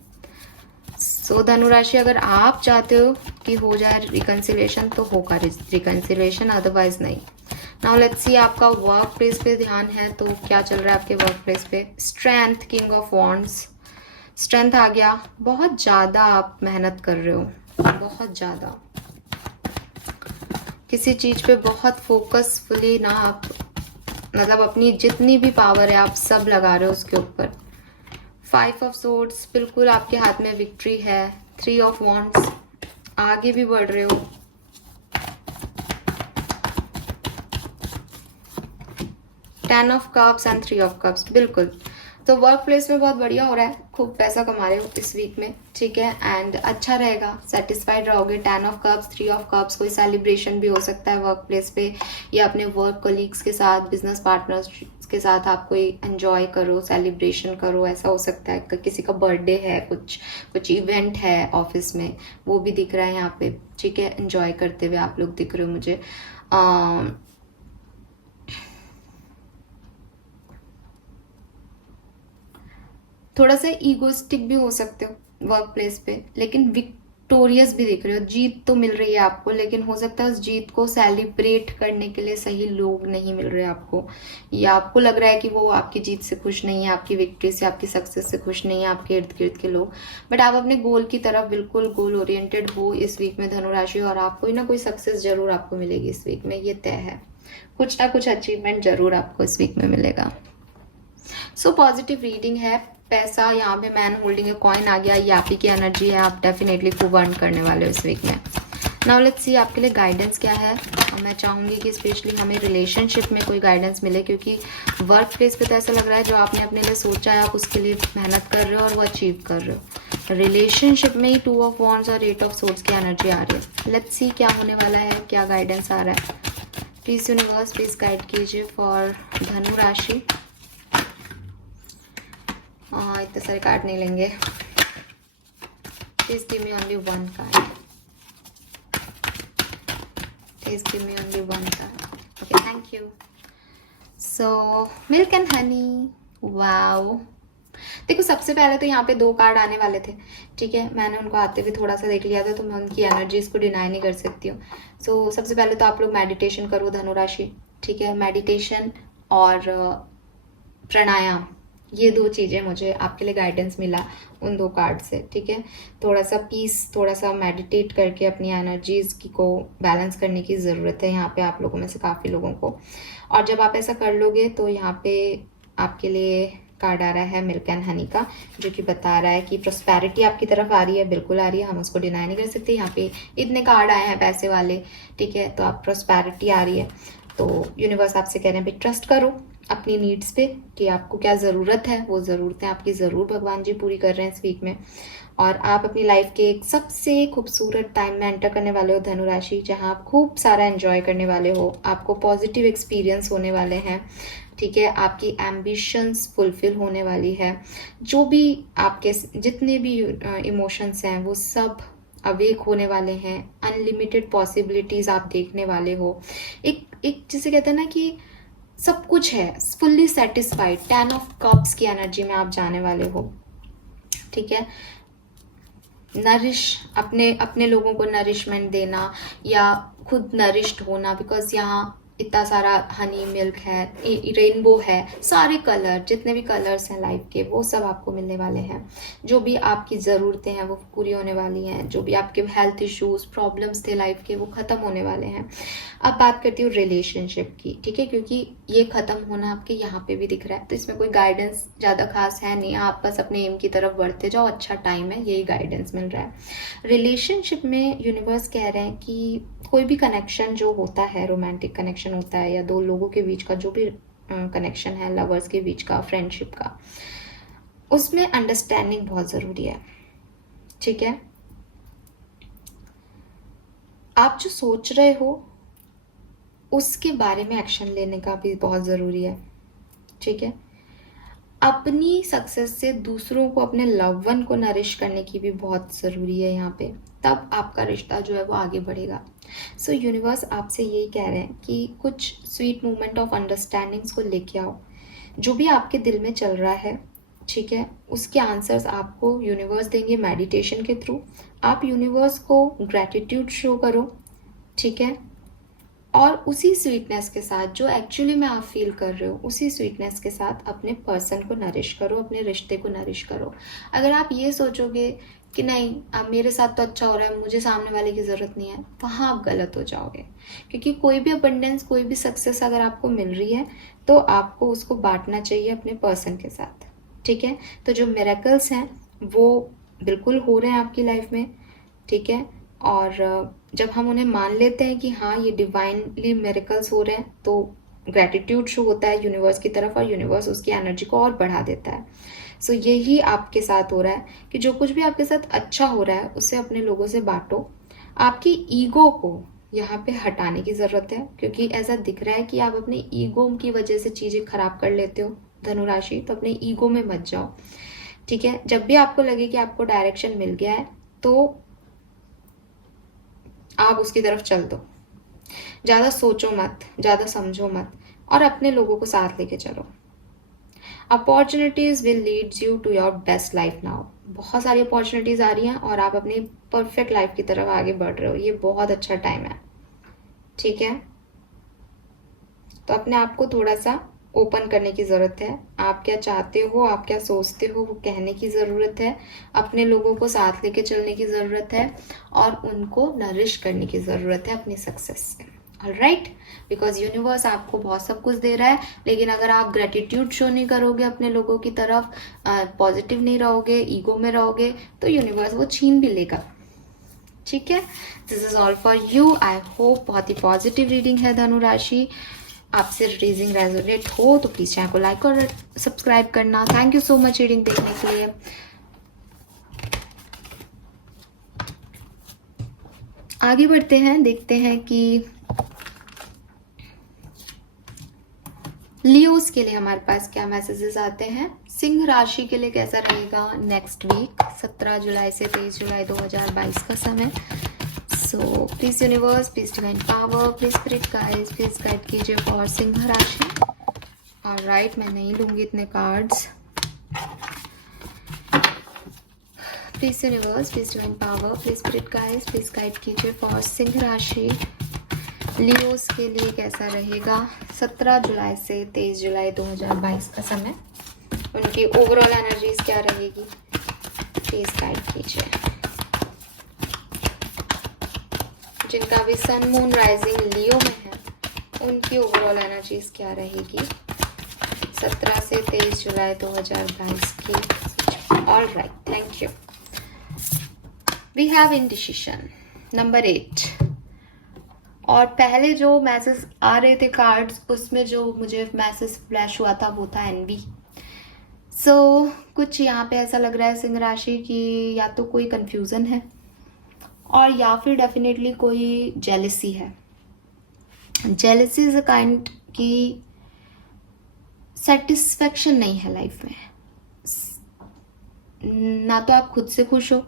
सो धनु राशि, अगर आप चाहते हो कि हो जाए रिकंसिलेशन तो होगा रिकंसिलेशन, अदरवाइज नहीं। नाउ लेट्स सी, आपका वर्क प्लेस पे ध्यान है तो क्या चल रहा है आपके वर्क प्लेस पे। Strength, king of wands, strength आ गया। बहुत ज़्यादा आप मेहनत कर रहे हो, बहुत ज़्यादा किसी चीज़ पे बहुत फोकसफुली ना आप, मतलब अपनी जितनी भी पावर है आप सब लगा रहे हो उसके ऊपर। 5 ऑफ सोर्ड्स, बिल्कुल आपके हाथ में विक्ट्री है। 3 ऑफ वॉन्ड्स, आगे भी बढ़ रहे हो। 10 of cups and 3 of cups, बिल्कुल। तो वर्क प्लेस में बहुत बढ़िया हो रहा है, खूब पैसा कमा रहे हो इस वीक में, ठीक है, एंड अच्छा रहेगा, सेटिस्फाइड रहोगे। 10 ऑफ कप्स, 3 ऑफ कप्स, कोई सेलिब्रेशन भी हो सकता है वर्क प्लेस पे, या अपने वर्क कोलीग्स के साथ, बिजनेस पार्टनर्स के साथ आप कोई एंजॉय करो, सेलिब्रेशन करो, ऐसा हो सकता है। किसी का बर्थडे है, कुछ इवेंट है ऑफिस में, वो भी दिख रहा है यहाँ पे, ठीक है। एंजॉय करते हुए आप लोग दिख रहे हो मुझे। थोड़ा सा ईगोइस्टिक भी हो सकते हो वर्क प्लेस पे, लेकिन विक्टोरियस भी दिख रहे हो। जीत तो मिल रही है आपको, लेकिन हो सकता है उस जीत को सेलिब्रेट करने के लिए सही लोग नहीं मिल रहे आपको, या आपको लग रहा है कि वो आपकी जीत से खुश नहीं है, आपकी विक्ट्री से, आपकी सक्सेस से खुश नहीं है आपके इर्द गिर्द के लोग। बट आप अपने गोल की तरफ बिल्कुल गोल ओरिएंटेड हो इस वीक में धनु राशि, और आप कोई ना कोई सक्सेस जरूर आपको मिलेगी इस वीक में, ये तय है। कुछ ना कुछ अचीवमेंट जरूर आपको इस वीक में मिलेगा। सो पॉजिटिव रीडिंग है। पैसा यहाँ पे मैन होल्डिंग ए कॉइन आ गया, ये आप ही की एनर्जी है, आप डेफिनेटली खूब अर्न करने वाले हो इस वीक में। नाउ लेट्स सी आपके लिए गाइडेंस क्या है। मैं चाहूंगी कि स्पेशली हमें रिलेशनशिप में कोई गाइडेंस मिले, क्योंकि वर्क प्लेस पे तो ऐसा लग रहा है जो आपने अपने लिए सोचा है आप उसके लिए मेहनत कर रहे हो और वो अचीव कर रहे हो। रिलेशनशिप में ही 2 ऑफ वॉन्ड्स और 8 ऑफ सोर्ड्स की एनर्जी आ रही है। लेट्स सी क्या होने वाला है, क्या गाइडेंस आ रहा है। प्लीज यूनिवर्स प्लीज गाइड कीजिए फॉर धनु राशि। इतने सारे कार्ड नहीं लेंगे, please give me only one card, please give me only one card. Okay, thank you. So milk and honey, wow. देखो सबसे पहले तो यहाँ पे 2 कार्ड आने वाले थे, ठीक है, मैंने उनको आते हुए थोड़ा सा देख लिया था, तो मैं उनकी एनर्जीज को डिनाई नहीं कर सकती हूँ। सो सबसे पहले तो आप लोग मेडिटेशन करो धनु राशि, ठीक है। मेडिटेशन और प्राणायाम, ये 2 चीज़ें मुझे आपके लिए गाइडेंस मिला उन 2 कार्ड से, ठीक है। थोड़ा सा पीस, थोड़ा सा मेडिटेट करके अपनी एनर्जीज को बैलेंस करने की ज़रूरत है यहाँ पे आप लोगों में से काफ़ी लोगों को। और जब आप ऐसा कर लोगे तो यहाँ पे आपके लिए कार्ड आ रहा है मिल्क एंड हनी का, जो कि बता रहा है कि प्रोस्पेरिटी आपकी तरफ आ रही है, बिल्कुल आ रही है, हम उसको डिनाई नहीं कर सकते। यहाँ पे इतने कार्ड आए हैं पैसे वाले, ठीक है, तो आप प्रोस्पेरिटी आ रही है, तो यूनिवर्स आपसे कह रहे हैं भाई ट्रस्ट करो अपनी नीड्स पे कि आपको क्या ज़रूरत है, वो ज़रूरतें आपकी ज़रूर भगवान जी पूरी कर रहे हैं इस वीक में। और आप अपनी लाइफ के एक सबसे खूबसूरत टाइम में एंटर करने वाले हो धनु राशि, जहाँ आप खूब सारा एंजॉय करने वाले हो, आपको पॉजिटिव एक्सपीरियंस होने वाले हैं, ठीक है। आपकी एम्बिशंस फुलफिल होने वाली है, जो भी आपके जितने भी इमोशंस हैं वो सब अवेक होने वाले हैं। अनलिमिटेड पॉसिबिलिटीज़ आप देखने वाले हो। एक जिसे कहते हैं ना कि सब कुछ है, फुल्ली सेटिस्फाइड। 10 ऑफ कप्स की एनर्जी में आप जाने वाले हो, ठीक है। नरिश, अपने लोगों को नरिशमेंट देना या खुद नरिश्ड होना, बिकॉज यहाँ इतना सारा हनी मिल्क है, रेनबो है, सारे कलर, जितने भी कलर्स हैं लाइफ के वो सब आपको मिलने वाले हैं। जो भी आपकी ज़रूरतें हैं वो पूरी होने वाली हैं, जो भी आपके हेल्थ इश्यूज प्रॉब्लम्स थे लाइफ के वो ख़त्म होने वाले हैं। अब बात करती हूँ रिलेशनशिप की, ठीक है, क्योंकि ये ख़त्म होना आपके यहाँ पे भी दिख रहा है, तो इसमें कोई गाइडेंस ज़्यादा खास है नहीं, आप बस अपने एम की तरफ बढ़ते जाओ, अच्छा टाइम है, यही गाइडेंस मिल रहा है। रिलेशनशिप में यूनिवर्स कह रहे हैं कि कोई भी कनेक्शन जो होता है, रोमांटिक कनेक्शन होता है या 2 लोगों के बीच का जो भी कनेक्शन है, लवर्स के बीच का, फ्रेंडशिप का, उसमें अंडरस्टैंडिंग बहुत ज़रूरी है, ठीक है। आप जो सोच रहे हो उसके बारे में एक्शन लेने का भी बहुत ज़रूरी है, ठीक है। अपनी सक्सेस से दूसरों को, अपने लव वन को नरिश करने की भी बहुत ज़रूरी है यहाँ पे, तब आपका रिश्ता जो है वो आगे बढ़ेगा। सो यूनिवर्स आपसे यही कह रहे हैं कि कुछ स्वीट मोमेंट ऑफ अंडरस्टैंडिंग्स को लेके आओ। जो भी आपके दिल में चल रहा है ठीक है, उसके आंसर्स आपको यूनिवर्स देंगे मेडिटेशन के थ्रू। आप यूनिवर्स को ग्रैटिट्यूड शो करो, ठीक है, और उसी स्वीटनेस के साथ जो एक्चुअली में आप फील कर रहे हो, उसी स्वीटनेस के साथ अपने पर्सन को नरिश करो, अपने रिश्ते को नरिश करो। अगर आप ये सोचोगे कि नहीं अब मेरे साथ तो अच्छा हो रहा है, मुझे सामने वाले की ज़रूरत नहीं है, वहाँ आप गलत हो जाओगे। क्योंकि कोई भी अबंडेंस, कोई भी सक्सेस अगर आपको मिल रही है तो आपको उसको बांटना चाहिए अपने पर्सन के साथ, ठीक है। तो जो मिरेकल्स हैं वो बिल्कुल हो रहे हैं आपकी लाइफ में, ठीक है। और जब हम उन्हें मान लेते हैं कि हाँ ये डिवाइनली मिरेकल्स हो रहे हैं, तो ग्रैटिट्यूड शो होता है यूनिवर्स की तरफ और यूनिवर्स उसकी एनर्जी को और बढ़ा देता है। सो यही आपके साथ हो रहा है कि जो कुछ भी आपके साथ अच्छा हो रहा है उसे अपने लोगों से बांटो। आपकी ईगो को यहाँ पे हटाने की ज़रूरत है, क्योंकि ऐसा दिख रहा है कि आप अपने ईगो की वजह से चीज़ें खराब कर लेते हो धनुराशि। तो अपने ईगो में मत जाओ, ठीक है। जब भी आपको लगे कि आपको डायरेक्शन मिल गया है तो आप उसकी तरफ चल दो। ज़्यादा सोचो मत, ज़्यादा समझो मत, और अपने लोगों को साथ लेके चलो। Opportunities will leads you to your best life now. बहुत सारी अपॉर्चुनिटीज़ आ रही हैं और आप अपनी परफेक्ट लाइफ की तरफ आगे बढ़ रहे हो। ये बहुत अच्छा टाइम है, ठीक है। तो अपने आप को थोड़ा सा ओपन करने की ज़रूरत है। आप क्या चाहते हो, आप क्या सोचते हो, वो कहने की ज़रूरत है। अपने लोगों को साथ लेके चलने की ज़रूरत है और उनको नरिश करने की ज़रूरत है अपनी सक्सेस से। ऑलराइट, बिकॉज यूनिवर्स आपको बहुत सब कुछ दे रहा है, लेकिन अगर आप ग्रेटिट्यूड शो नहीं करोगे अपने लोगों की तरफ, पॉजिटिव नहीं रहोगे, ईगो में रहोगे, तो यूनिवर्स वो छीन भी लेगा, ठीक है। This is all for you. I hope बहुत ही पॉजिटिव रीडिंग है धनु राशि। आपसे रीडिंग रेजोनेट हो तो प्लीज चैनल को लाइक और सब्सक्राइब करना। Thank you so much reading देखने के लिए। आगे बढ़ते हैं, देखते हैं कि लियोस के लिए हमारे पास क्या मैसेजेस आते हैं। सिंह राशि के लिए कैसा रहेगा नेक्स्ट वीक, 17 जुलाई से 23 जुलाई 2022 का समय। So please universe, please divine power, please spirit guides, please guide कीजिए फॉर सिंह राशि। ऑलराइट, मैं नहीं लूंगी इतने cards. Please universe, please divine power, please spirit guides, please guide कीजिए फॉर सिंह राशि। लियोस के लिए कैसा रहेगा 17 जुलाई से 23 जुलाई 2022 का समय। उनकी ओवरऑल एनर्जीज क्या रहेगी, प्लीज गाइड कीजिए। जिनका भी सन मून राइजिंग लियो में है, उनकी ओवरऑल एनर्जीज क्या रहेगी 17 से 23 जुलाई 2022 की। Alright, thank you. We have indecision number 8। और पहले जो मैसेज आ रहे थे कार्ड्स, उसमें जो मुझे मैसेज फ्लैश हुआ था वो था एनवी। सो कुछ यहाँ पे ऐसा लग रहा है सिंह राशि की या तो कोई कंफ्यूजन है और या फिर डेफिनेटली कोई जेलसी है। जेलसी इज अ काइंड की सेटिस्फेक्शन नहीं है लाइफ में। ना तो आप खुद से खुश हो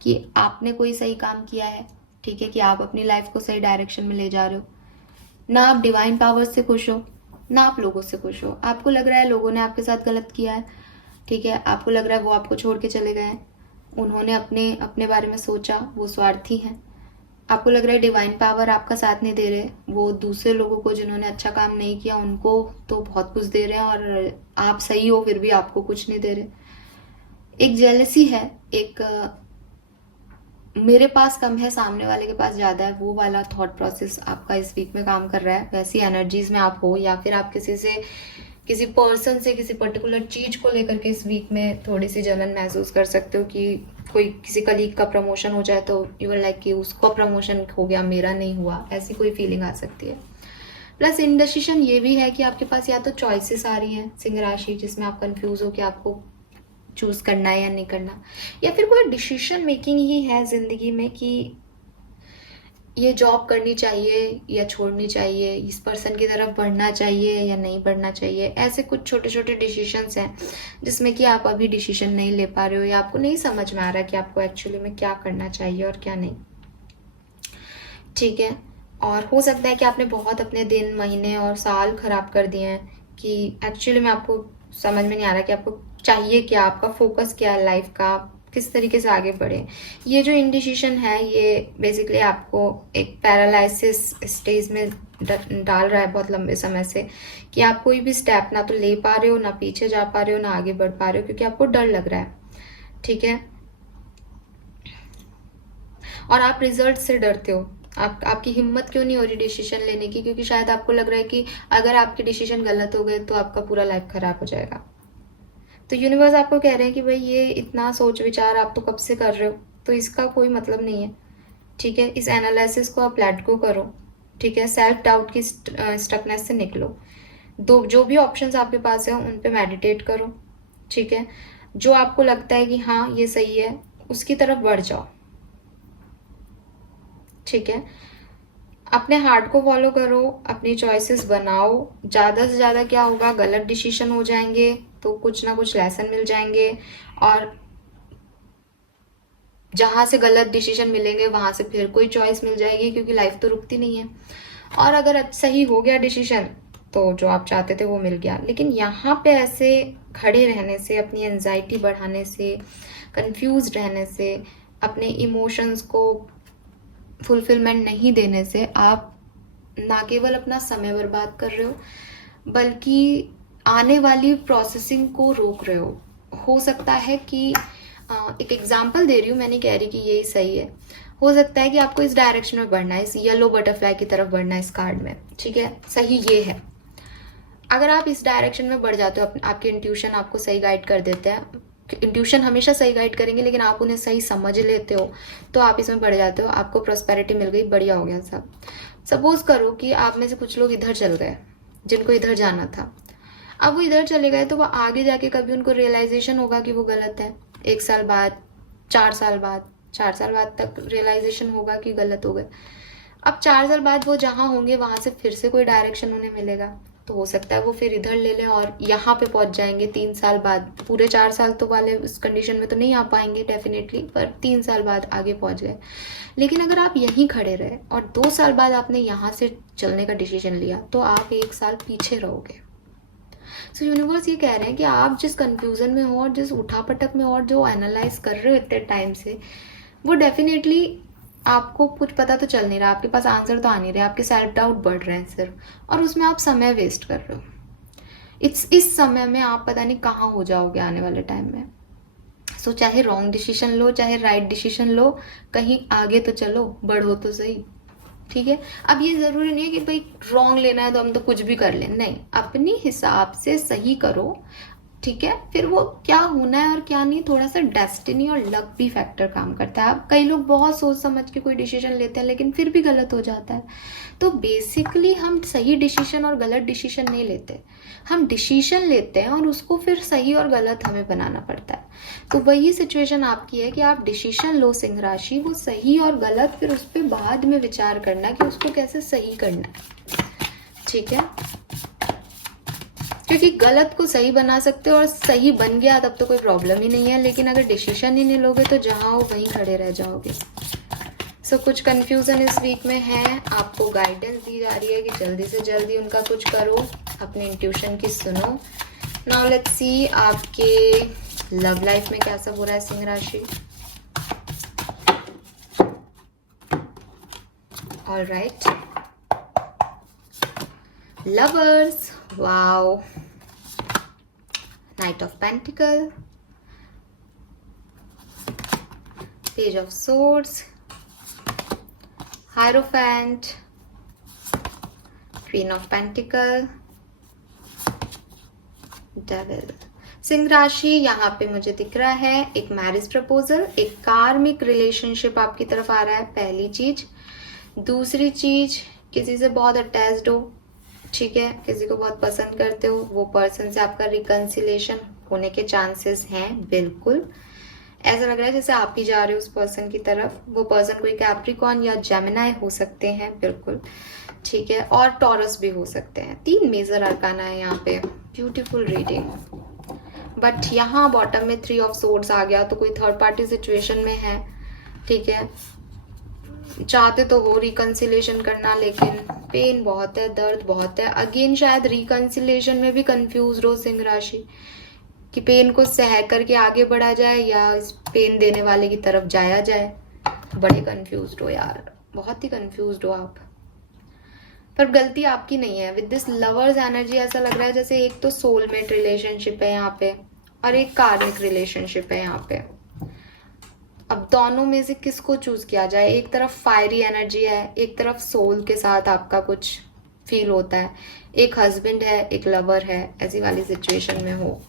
कि आपने कोई सही काम किया है, ठीक है, कि आप अपनी लाइफ को सही डायरेक्शन में ले जा रहे हो, ना आप डिवाइन पावर से खुश हो, ना आप लोगों से खुश हो। आपको लग रहा है लोगों ने आपके साथ गलत किया है, ठीक है, आपको लग रहा है वो आपको छोड़ के चले गए हैं, उन्होंने अपने बारे में सोचा, वो स्वार्थी हैं। आपको लग रहा है डिवाइन पावर आपका साथ नहीं दे रहे, वो दूसरे लोगों को जिन्होंने अच्छा काम नहीं किया उनको तो बहुत कुछ दे रहे हैं और आप सही हो फिर भी आपको कुछ नहीं दे रहे। एक जेलसी है, एक मेरे पास कम है सामने वाले के पास ज़्यादा है, वो वाला थॉट प्रोसेस आपका इस वीक में काम कर रहा है। वैसी एनर्जीज में आप हो, या फिर आप किसी पर्सन से किसी पर्टिकुलर चीज़ को लेकर के इस वीक में थोड़ी सी जलन महसूस कर सकते हो कि किसी कलीग का प्रमोशन हो जाए तो यू विल लाइक कि उसको प्रमोशन हो गया, मेरा नहीं हुआ, ऐसी कोई फीलिंग आ सकती है। प्लस इंडिसिशन ये भी है कि आपके पास या तो चॉइसेस आ रही हैं सिंह राशि जिसमें आप कंफ्यूज हो कि आपको चूज करना है या नहीं करना, या फिर कोई डिसीजन मेकिंग ही है जिंदगी में कि ये जॉब करनी चाहिए या छोड़नी चाहिए, इस पर्सन की तरफ बढ़ना चाहिए या नहीं बढ़ना चाहिए। ऐसे कुछ छोटे छोटे डिसीजंस हैं जिसमें कि आप अभी डिसीजन नहीं ले पा रहे हो या आपको नहीं समझ में आ रहा कि आपको एक्चुअली में क्या करना चाहिए और क्या नहीं, ठीक है। और हो सकता है कि आपने बहुत अपने दिन, महीने और साल खराब कर दिए हैं कि एक्चुअली में आपको समझ में नहीं आ रहा कि आपको चाहिए क्या, आपका फोकस क्या है लाइफ का, किस तरीके से आगे बढ़े। ये जो इनडिसीजन है ये बेसिकली आपको एक पैरालिसिस स्टेज में डाल रहा है बहुत लंबे समय से, कि आप कोई भी स्टेप ना तो ले पा रहे हो, ना पीछे जा पा रहे हो, ना आगे बढ़ पा रहे हो, क्योंकि आपको डर लग रहा है। ठीक है, और आप रिजल्ट से डरते हो। आपकी हिम्मत क्यों नहीं हो रही डिसीजन लेने की, क्योंकि शायद आपको लग रहा है कि अगर आपके डिसीजन गलत हो गए तो आपका पूरा लाइफ खराब हो जाएगा। तो यूनिवर्स आपको कह रहे हैं कि भाई ये इतना सोच विचार आप तो कब से कर रहे हो, तो इसका कोई मतलब नहीं है। ठीक है, इस एनालिसिस को आप लेट गो करो। ठीक है, सेल्फ डाउट की स्टकनेस से निकलो। जो भी ऑप्शंस आपके पास है उन पे मेडिटेट करो। ठीक है, जो आपको लगता है कि हाँ ये सही है उसकी तरफ बढ़ जाओ। ठीक है, अपने हार्ट को फॉलो करो, अपनी चॉइसेस बनाओ। ज़्यादा से ज़्यादा क्या होगा, गलत डिसीजन हो जाएंगे तो कुछ ना कुछ लेसन मिल जाएंगे, और जहाँ से गलत डिसीजन मिलेंगे वहाँ से फिर कोई चॉइस मिल जाएगी, क्योंकि लाइफ तो रुकती नहीं है। और अगर सही हो गया डिसीजन तो जो आप चाहते थे वो मिल गया। लेकिन यहाँ पे ऐसे खड़े रहने से, अपनी एंजाइटी बढ़ाने से, कंफ्यूज रहने से, अपने इमोशंस को फुलफिलमेंट नहीं देने से आप ना केवल अपना समय बर्बाद कर रहे हो बल्कि आने वाली प्रोसेसिंग को रोक रहे हो सकता है कि एक एग्जांपल दे रही हूँ, मैं नहीं कह रही कि यही सही है। हो सकता है कि आपको इस डायरेक्शन में बढ़ना है, इस येलो बटरफ्लाई की तरफ बढ़ना है इस कार्ड में। ठीक है, सही ये है। अगर आप इस डायरेक्शन में बढ़ जाते हो, आपके इंट्यूशन आपको सही गाइड कर देते हैं। इंट्यूशन हमेशा सही गाइड करेंगे, लेकिन आप उन्हें सही समझ लेते हो तो आप इसमें बढ़ जाते हो। आपको प्रॉस्पेरिटी मिल गई, बढ़िया हो गया सब। सपोज करो कि आप में से कुछ लोग इधर चल गए जिनको इधर जाना था। अब वो इधर चले गए तो वो आगे जाके कभी उनको रियलाइजेशन होगा कि वो गलत है। 1 साल बाद, 4 साल बाद, 4 साल बाद तक रियलाइजेशन होगा कि गलत हो गए। अब 4 साल बाद वो जहाँ होंगे वहाँ से फिर से कोई डायरेक्शन उन्हें मिलेगा, तो हो सकता है वो फिर इधर ले लें और यहाँ पे पहुँच जाएंगे 3 साल बाद। पूरे 4 साल तो वाले उस कंडीशन में तो नहीं आ पाएंगे डेफिनेटली, पर 3 साल बाद आगे पहुँच गए। लेकिन अगर आप यहीं खड़े रहे और 2 साल बाद आपने यहाँ से चलने का डिसीजन लिया तो आप 1 साल पीछे रहोगे। सो यूनिवर्स ये कह रहे हैं कि आप जिस कंफ्यूजन में हो और जिस उठापटक में और जो एनालाइज कर रहे हो इतने टाइम से, वो डेफिनेटली आपको कुछ पता तो चल नहीं रहा, आपके पास आंसर तो आ नहीं रहे, आपके सेल्फ डाउट बढ़ रहे हैं सिर्फ, और उसमें आप समय वेस्ट कर रहे हो। इस समय में आप पता नहीं कहाँ हो जाओगे आने वाले टाइम में। सो चाहे रॉन्ग डिसीजन लो चाहे राइट डिसीजन लो, कहीं आगे तो चलो, बढ़ो तो सही। ठीक है, अब ये जरूरी नहीं है कि भाई रॉन्ग लेना है तो हम तो कुछ भी कर लें, नहीं, अपनी हिसाब से सही करो। ठीक है, फिर वो क्या होना है और क्या नहीं, थोड़ा सा डेस्टिनी और लक भी फैक्टर काम करता है। अब कई लोग बहुत सोच समझ के कोई डिसीजन लेते हैं लेकिन फिर भी गलत हो जाता है। तो बेसिकली हम सही डिसीजन और गलत डिसीजन नहीं लेते, हम डिसीजन लेते हैं और उसको फिर सही और गलत हमें बनाना पड़ता है। तो वही सिचुएशन आपकी है कि आप डिसीजन लो सिंह राशि, वो सही और गलत फिर उस पर बाद में विचार करना कि उसको कैसे सही करना है। ठीक है, क्योंकि गलत को सही बना सकते हो और सही बन गया तब तो कोई प्रॉब्लम ही नहीं है, लेकिन अगर डिसीजन ही नहीं लोगे तो जहाँ हो वहीं खड़े रह जाओगे। सो कुछ कंफ्यूजन इस वीक में है, आपको गाइडेंस दी जा रही है कि जल्दी से जल्दी उनका कुछ करो, अपने इंट्यूशन की सुनो। नाउ लेट्स सी आपके लव लाइफ में क्या सब हो रहा है सिंह राशि। Alright, lovers, wow, Knight of Pentacle, Page of Swords, Hierophant, Queen of Pentacle, Devil। Singh राशि यहाँ पे मुझे दिख रहा है एक मैरिज प्रपोजल, एक कार्मिक रिलेशनशिप आपकी तरफ आ रहा है, पहली चीज। दूसरी चीज, किसी से बहुत अटैच्ड हो, ठीक है, किसी को बहुत पसंद करते हो, वो पर्सन से आपका रिकंसिलेशन होने के चांसेस हैं। बिल्कुल ऐसा लग रहा है जैसे आप ही जा रहे हो उस पर्सन की तरफ। वो पर्सन कोई कैप्रिकॉर्न या जेमिनाई हो सकते हैं, बिल्कुल ठीक है, और टॉरस भी हो सकते हैं। 3 मेजर अरकाना है यहाँ पे, ब्यूटीफुल रीडिंग। बट यहाँ बॉटम में 3 ऑफ सोर्ड्स आ गया, तो कोई थर्ड पार्टी सिचुएशन में है। ठीक है, चाहते तो हो रिकंसिलेशन करना, लेकिन पेन बहुत है, दर्द बहुत है। अगेन शायद रिकंसिलेशन में भी कंफ्यूज रहो सिंह राशि कि पेन को सह करके आगे बढ़ा जाए या इस पेन देने वाले की तरफ जाया जाए। बड़े कंफ्यूज्ड हो यार, बहुत ही कंफ्यूज्ड हो आप, पर गलती आपकी नहीं है। विद दिस लवर्स एनर्जी ऐसा लग रहा है जैसे एक तो सोलमेट रिलेशनशिप है यहाँ पे और एक कार्मिक रिलेशनशिप है यहाँ पे। अब दोनों में से किसको चूज किया जाए? एक तरफ फायरी एनर्जी है, एक तरफ सोल के साथ आपका कुछ फील होता है। एक हस्बैंड है, एक लवर है, ऐसी वाली सिचुएशन में हो,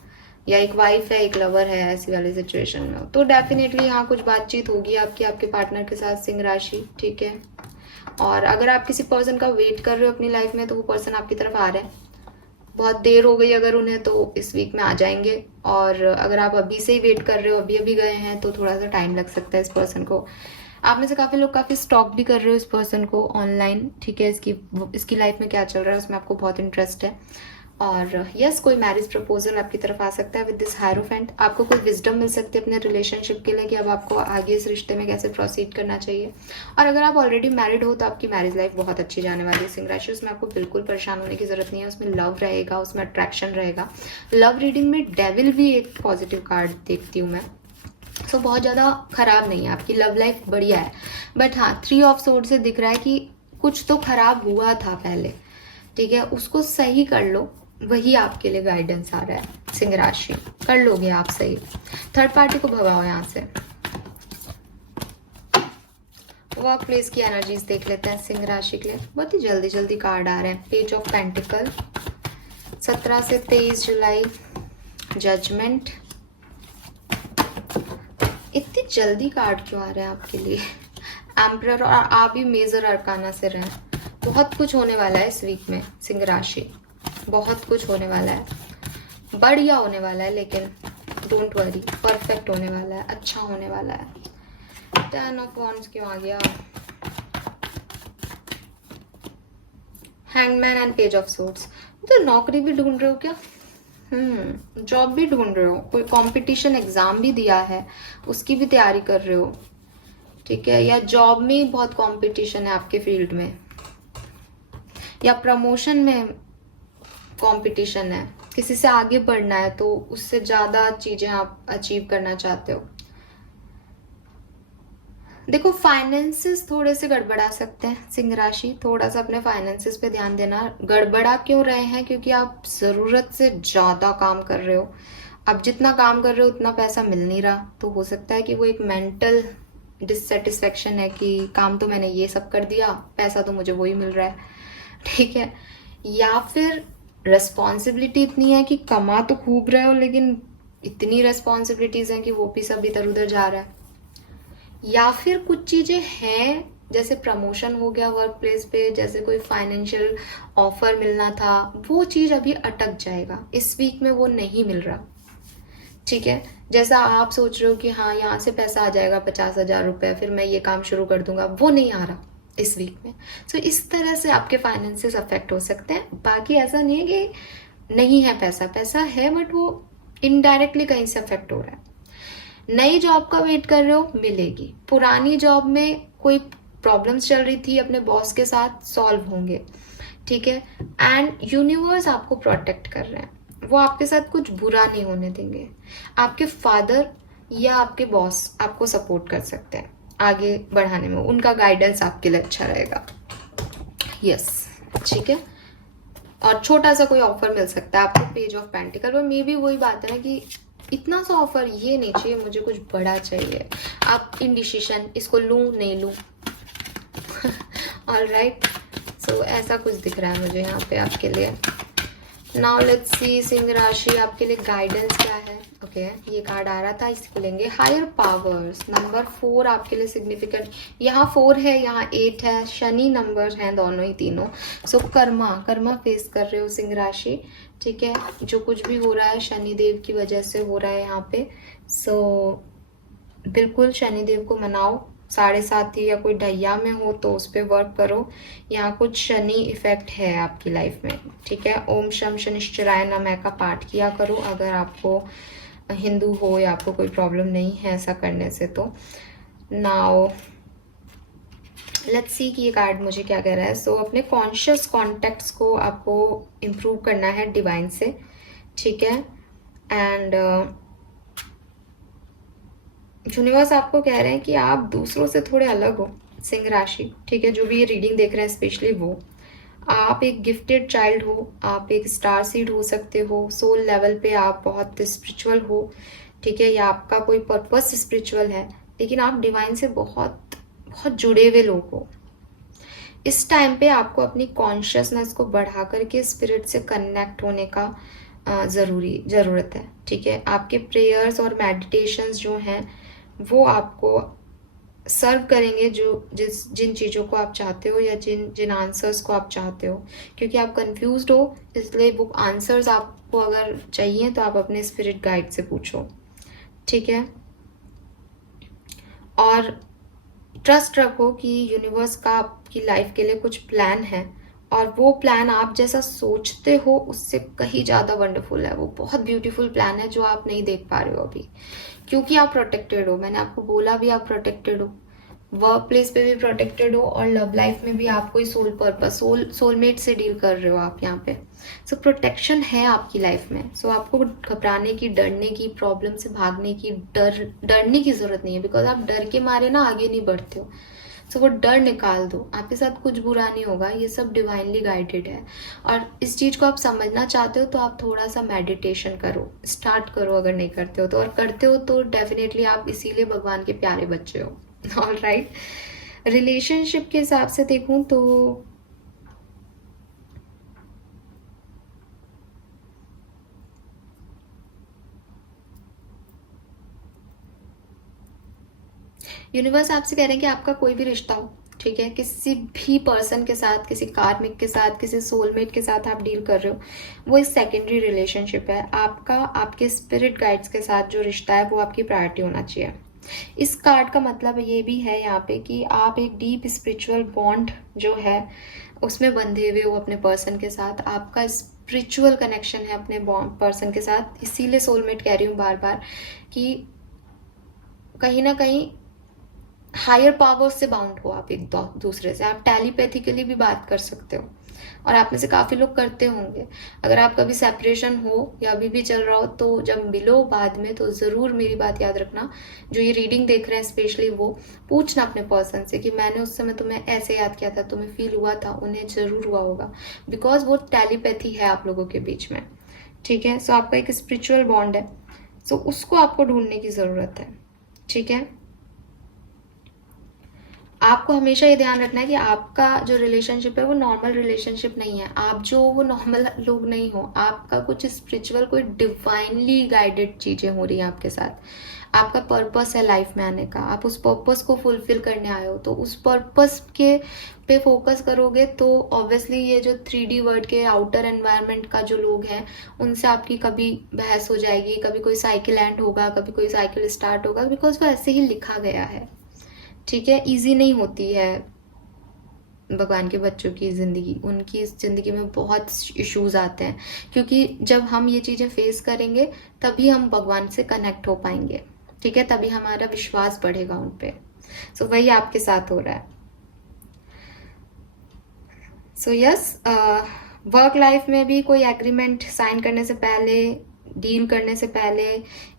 या एक वाइफ है, एक लवर है, ऐसी वाली सिचुएशन में हो, तो डेफिनेटली यहाँ कुछ बातचीत होगी आपकी आपके पार्टनर के साथ, सिंह राशि। ठीक है, और अगर आप किसी पर्सन का वेट कर रहे हो अपनी लाइफ में तो वो पर्सन आपकी तरफ आ रहा है। बहुत देर हो गई अगर उन्हें तो इस वीक में आ जाएंगे, और अगर आप अभी से ही वेट कर रहे हो, अभी अभी गए हैं, तो थोड़ा सा टाइम लग सकता है इस पर्सन को। आप में से काफ़ी लोग काफ़ी स्टॉक भी कर रहे हो इस पर्सन को ऑनलाइन। ठीक है, इसकी लाइफ में क्या चल रहा है उसमें आपको बहुत इंटरेस्ट है। और यस, कोई मैरिज प्रपोजल आपकी तरफ आ सकता है विद दिस हायरोफेंट। आपको कोई विजडम मिल सकती है अपने रिलेशनशिप के लिए कि अब आपको आगे इस रिश्ते में कैसे प्रोसीड करना चाहिए। और अगर आप ऑलरेडी मैरिड हो तो आपकी मैरिज लाइफ बहुत अच्छी जाने वाली है सिंह राशि। उसमें आपको बिल्कुल परेशान होने की जरूरत नहीं है, उसमें लव रहेगा, उसमें अट्रैक्शन रहेगा। लव रीडिंग में डेविल भी एक पॉजिटिव कार्ड देखती हूँ मैं, सो बहुत ज़्यादा खराब नहीं है, आपकी लव लाइफ बढ़िया है। बट हाँ, 3 ऑफ सोर्ड से दिख रहा है कि कुछ तो खराब हुआ था पहले। ठीक है, उसको सही कर लो, वही आपके लिए गाइडेंस आ रहा है सिंह राशि। कर लोगे आप सही। थर्ड पार्टी को भगाओ यहाँ से। वर्क प्लेस की एनर्जीज देख लेते हैं सिंह राशि के लिए। बहुत ही जल्दी जल्दी कार्ड आ रहे हैं। पेज ऑफ पेंटिकल, 17 से 23 जुलाई, जजमेंट। इतनी जल्दी कार्ड क्यों आ रहे हैं आपके लिए? एम्परर, और आप भी मेजर अरकाना से रहे। बहुत कुछ होने वाला है इस वीक में सिंह राशि, बहुत कुछ होने वाला है, बढ़िया होने वाला है, लेकिन डोंट वरी, परफेक्ट होने वाला है, अच्छा होने वाला है। 10 ऑफ वॉन्ड्स क्यों आ गया? Hangman and page of swords. तो नौकरी भी ढूंढ रहे हो क्या? जॉब भी ढूंढ रहे हो, कोई कंपटीशन एग्जाम भी दिया है, उसकी भी तैयारी कर रहे हो। ठीक है, या जॉब में बहुत कंपटीशन है आपके फील्ड में, या प्रमोशन में कंपटीशन है, किसी से आगे बढ़ना है तो उससे ज्यादा चीजें आप अचीव करना चाहते हो। देखो, फाइनेंसेस थोड़े से गड़बड़ा सकते हैं सिंह राशि, थोड़ा सा अपने फाइनेंसेस पे ध्यान देना। गड़बड़ा क्यों रहे हैं? क्योंकि आप जरूरत से ज्यादा काम कर रहे हो। अब जितना काम कर रहे हो उतना पैसा मिल नहीं रहा, तो हो सकता है कि वो एक मेंटल डिससेटिस्फेक्शन है कि काम तो मैंने ये सब कर दिया, पैसा तो मुझे वही मिल रहा है। ठीक है, या फिर रेस्पॉन्सिबिलिटी इतनी है कि कमा तो खूब रहे हो लेकिन इतनी रेस्पॉन्सिबिलिटीज हैं कि वो भी सब इधर उधर जा रहा है। या फिर कुछ चीजें हैं, जैसे प्रमोशन हो गया वर्क प्लेस पे, जैसे कोई फाइनेंशियल ऑफर मिलना था, वो चीज अभी अटक जाएगा इस वीक में, वो नहीं मिल रहा। ठीक है, जैसा आप सोच रहे हो कि हाँ यहाँ से पैसा आ जाएगा 50,000 रुपए, फिर मैं ये काम शुरू कर दूंगा, वो नहीं आ रहा इस वीक में। सो इस तरह से आपके फाइनेंसेस अफेक्ट हो सकते हैं। बाकी ऐसा नहीं है कि नहीं है पैसा, पैसा है, बट वो इनडायरेक्टली कहीं से अफेक्ट हो रहा है। नई जॉब का वेट कर रहे हो, मिलेगी। पुरानी जॉब में कोई प्रॉब्लम्स चल रही थी अपने बॉस के साथ, सॉल्व होंगे। ठीक है, एंड यूनिवर्स आपको प्रोटेक्ट कर रहे हैं, वो आपके साथ कुछ बुरा नहीं होने देंगे। आपके फादर या आपके बॉस आपको सपोर्ट कर सकते हैं आगे बढ़ाने में, उनका गाइडेंस आपके लिए अच्छा रहेगा। यस, ठीक है, और छोटा सा कोई ऑफर मिल सकता है आपको पेज ऑफ पेंटिकल पर। मे भी वही बात है ना कि इतना सा ऑफर ये नहीं चाहिए, मुझे कुछ बड़ा चाहिए। आप इनडिसीजन, इसको लूं नहीं लूं। ऑल राइट, सो ऐसा कुछ दिख रहा है मुझे यहाँ पे आपके लिए। नाउ लेट्स सी सिंह राशि आपके लिए गाइडेंस क्या है। ओके, ये कार्ड आ रहा था, इसको लेंगे। हायर पावर्स, नंबर 4 आपके लिए सिग्निफिकेंट। यहाँ 4 है, यहाँ 8 है, शनि नंबर हैं दोनों ही तीनों। सो कर्मा फेस कर रहे हो सिंह राशि। ठीक है, जो कुछ भी हो रहा है शनि देव की वजह से हो रहा है यहाँ पे। सो बिल्कुल शनि देव को मनाओ। 7.5 या कोई ढैया में हो तो उस पर वर्क करो। यहाँ कुछ शनि इफेक्ट है आपकी लाइफ में। ठीक है, ओम शम शनिश्चराय नमः का पाठ किया करो अगर आपको हिंदू हो या आपको कोई प्रॉब्लम नहीं है ऐसा करने से। तो नाउ लेट्स सी कि ये कार्ड मुझे क्या कह रहा है। सो अपने कॉन्शियस कॉन्टेक्ट्स को आपको इम्प्रूव करना है डिवाइन से। ठीक है, एंड यूनिवर्स आपको कह रहे हैं कि आप दूसरों से थोड़े अलग हो, सिंह राशि, ठीक है, जो भी ये रीडिंग देख रहे हैं स्पेशली वो। आप एक गिफ्टेड चाइल्ड हो, आप एक स्टार सीड हो सकते हो, सोल लेवल पे आप बहुत स्पिरिचुअल हो, ठीक है, या आपका कोई पर्पस स्पिरिचुअल है, लेकिन आप डिवाइन से बहुत बहुत जुड़े हुए लोग हो। इस टाइम पे आपको अपनी कॉन्शियसनेस को बढ़ा करके स्पिरिट से कनेक्ट होने का ज़रूरत है, ठीक है। आपके प्रेयर्स और मेडिटेशंस जो हैं वो आपको सर्व करेंगे जिन चीज़ों को आप चाहते हो या जिन आंसर्स को आप चाहते हो, क्योंकि आप कंफ्यूज्ड हो, इसलिए वो आंसर्स आपको अगर चाहिए तो आप अपने स्पिरिट गाइड से पूछो, ठीक है। और ट्रस्ट रखो कि यूनिवर्स का आपकी लाइफ के लिए कुछ प्लान है, और वो प्लान आप जैसा सोचते हो उससे कहीं ज़्यादा वंडरफुल है। वो बहुत ब्यूटीफुल प्लान है जो आप नहीं देख पा रहे हो अभी, क्योंकि आप प्रोटेक्टेड हो। मैंने आपको बोला भी आप प्रोटेक्टेड हो, वर्क प्लेस पे भी प्रोटेक्टेड हो, और लव लाइफ में भी आप कोई सोलमेट से डील कर रहे हो आप यहाँ पे। सो प्रोटेक्शन है आपकी लाइफ में। सो आपको घबराने की, डरने की, प्रॉब्लम से भागने की, डरने की जरूरत नहीं है, बिकॉज आप डर के मारे ना आगे नहीं बढ़ते हो। सो वो डर निकाल दो, आपके साथ कुछ बुरा नहीं होगा, ये सब डिवाइनली गाइडेड है। और इस चीज़ को आप समझना चाहते हो तो आप थोड़ा सा मेडिटेशन करो, स्टार्ट करो अगर नहीं करते हो तो, और करते हो तो डेफिनेटली आप इसीलिए भगवान के प्यारे बच्चे हो। ऑल राइट, रिलेशनशिप के हिसाब से देखूं तो यूनिवर्स आपसे कह रहे हैं कि आपका कोई भी रिश्ता हो, ठीक है, किसी भी पर्सन के साथ, किसी कार्मिक के साथ, किसी सोलमेट के साथ आप डील कर रहे हो, वो एक सेकेंडरी रिलेशनशिप है। आपका आपके स्पिरिट गाइड्स के साथ जो रिश्ता है वो आपकी प्रायोरिटी होना चाहिए। इस कार्ड का मतलब ये भी है यहाँ पे कि आप एक डीप स्पिरिचुअल बॉन्ड जो है उसमें बंधे हुए हो अपने पर्सन के साथ। आपका स्पिरिचुअल कनेक्शन है अपने पर्सन के साथ, इसीलिए सोलमेट कह रही हूँ बार बार कि कहीं ना कहीं हायर पावर्स से बाउंड हो आप एक दूसरे से। आप टेलीपैथिकली भी बात कर सकते हो, और आप में से काफ़ी लोग करते होंगे। अगर आप कभी सेपरेशन हो या अभी भी चल रहा हो तो जब मिलो बाद में तो ज़रूर मेरी बात याद रखना, जो ये रीडिंग देख रहे हैं स्पेशली वो पूछना अपने पर्सन से कि मैंने उस समय तुम्हें ऐसे याद किया था, तुम्हें फील हुआ था, उन्हें ज़रूर हुआ होगा, बिकॉज वो टेलीपैथी है आप लोगों के बीच में, ठीक है। सो आपका एक स्पिरिचुअल बॉन्ड है, सो उसको आपको ढूंढने की ज़रूरत है, ठीक है। आपको हमेशा ये ध्यान रखना है कि आपका जो रिलेशनशिप है वो नॉर्मल रिलेशनशिप नहीं है। आप जो वो नॉर्मल लोग नहीं हो, आपका कुछ स्पिरिचुअल, कोई डिवाइनली गाइडेड चीज़ें हो रही हैं आपके साथ। आपका पर्पस है लाइफ में आने का, आप उस पर्पस को फुलफिल करने आए हो, तो उस पर्पस के पे फोकस करोगे तो ऑब्वियसली ये जो 3D वर्ल्ड के आउटर एनवायरनमेंट का जो लोग हैं उनसे आपकी कभी बहस हो जाएगी, कभी कोई साइकिल एंड होगा, कभी कोई साइकिल स्टार्ट होगा, बिकॉज वो ऐसे ही लिखा गया है, ठीक है। इजी नहीं होती है भगवान के बच्चों की ज़िंदगी, उनकी ज़िंदगी में बहुत इश्यूज आते हैं, क्योंकि जब हम ये चीज़ें फेस करेंगे तभी हम भगवान से कनेक्ट हो पाएंगे, ठीक है, तभी हमारा विश्वास बढ़ेगा उन पे। सो वही आपके साथ हो रहा है। सो यस, वर्क लाइफ में भी कोई एग्रीमेंट साइन करने से पहले, डील करने से पहले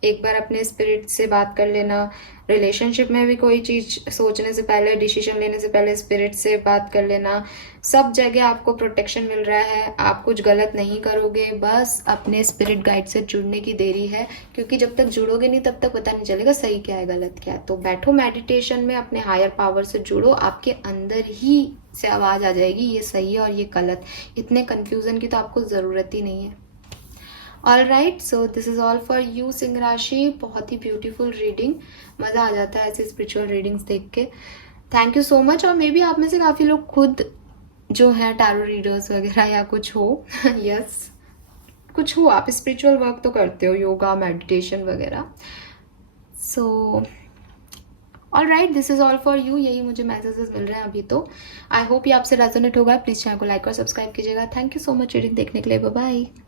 एक बार अपने स्पिरिट से बात कर लेना। रिलेशनशिप में भी कोई चीज़ सोचने से पहले, डिसीजन लेने से पहले स्पिरिट से बात कर लेना। सब जगह आपको प्रोटेक्शन मिल रहा है, आप कुछ गलत नहीं करोगे, बस अपने स्पिरिट गाइड से जुड़ने की देरी है, क्योंकि जब तक जुड़ोगे नहीं तब तक पता नहीं चलेगा सही क्या है गलत क्या है। तो बैठो मेडिटेशन में, अपने हायर पावर से जुड़ो, आपके अंदर ही से आवाज़ आ जाएगी ये सही है और ये गलत। इतने कन्फ्यूज़न की तो आपको ज़रूरत ही नहीं है। All right, so this is all for you Singh राशि। बहुत ही ब्यूटीफुल रीडिंग, मज़ा आ जाता है ऐसे स्पिरिचुअल रीडिंग्स देख के। Thank you so much. और मे बी आप में से काफ़ी लोग खुद जो है टैरो रीडर्स वगैरह या कुछ हो यस कुछ हो, आप स्पिरिचुअल वर्क तो करते हो, योगा, मेडिटेशन वगैरह। So all right, this is all for you. यही मुझे मैसेजेस मिल रहे हैं अभी तो। आई होप ये आपसे रेजोनेट होगा। प्लीज़ चैनल को लाइक और सब्सक्राइब कीजिएगा। Thank you so much reading देखने के लिए। Bye bye.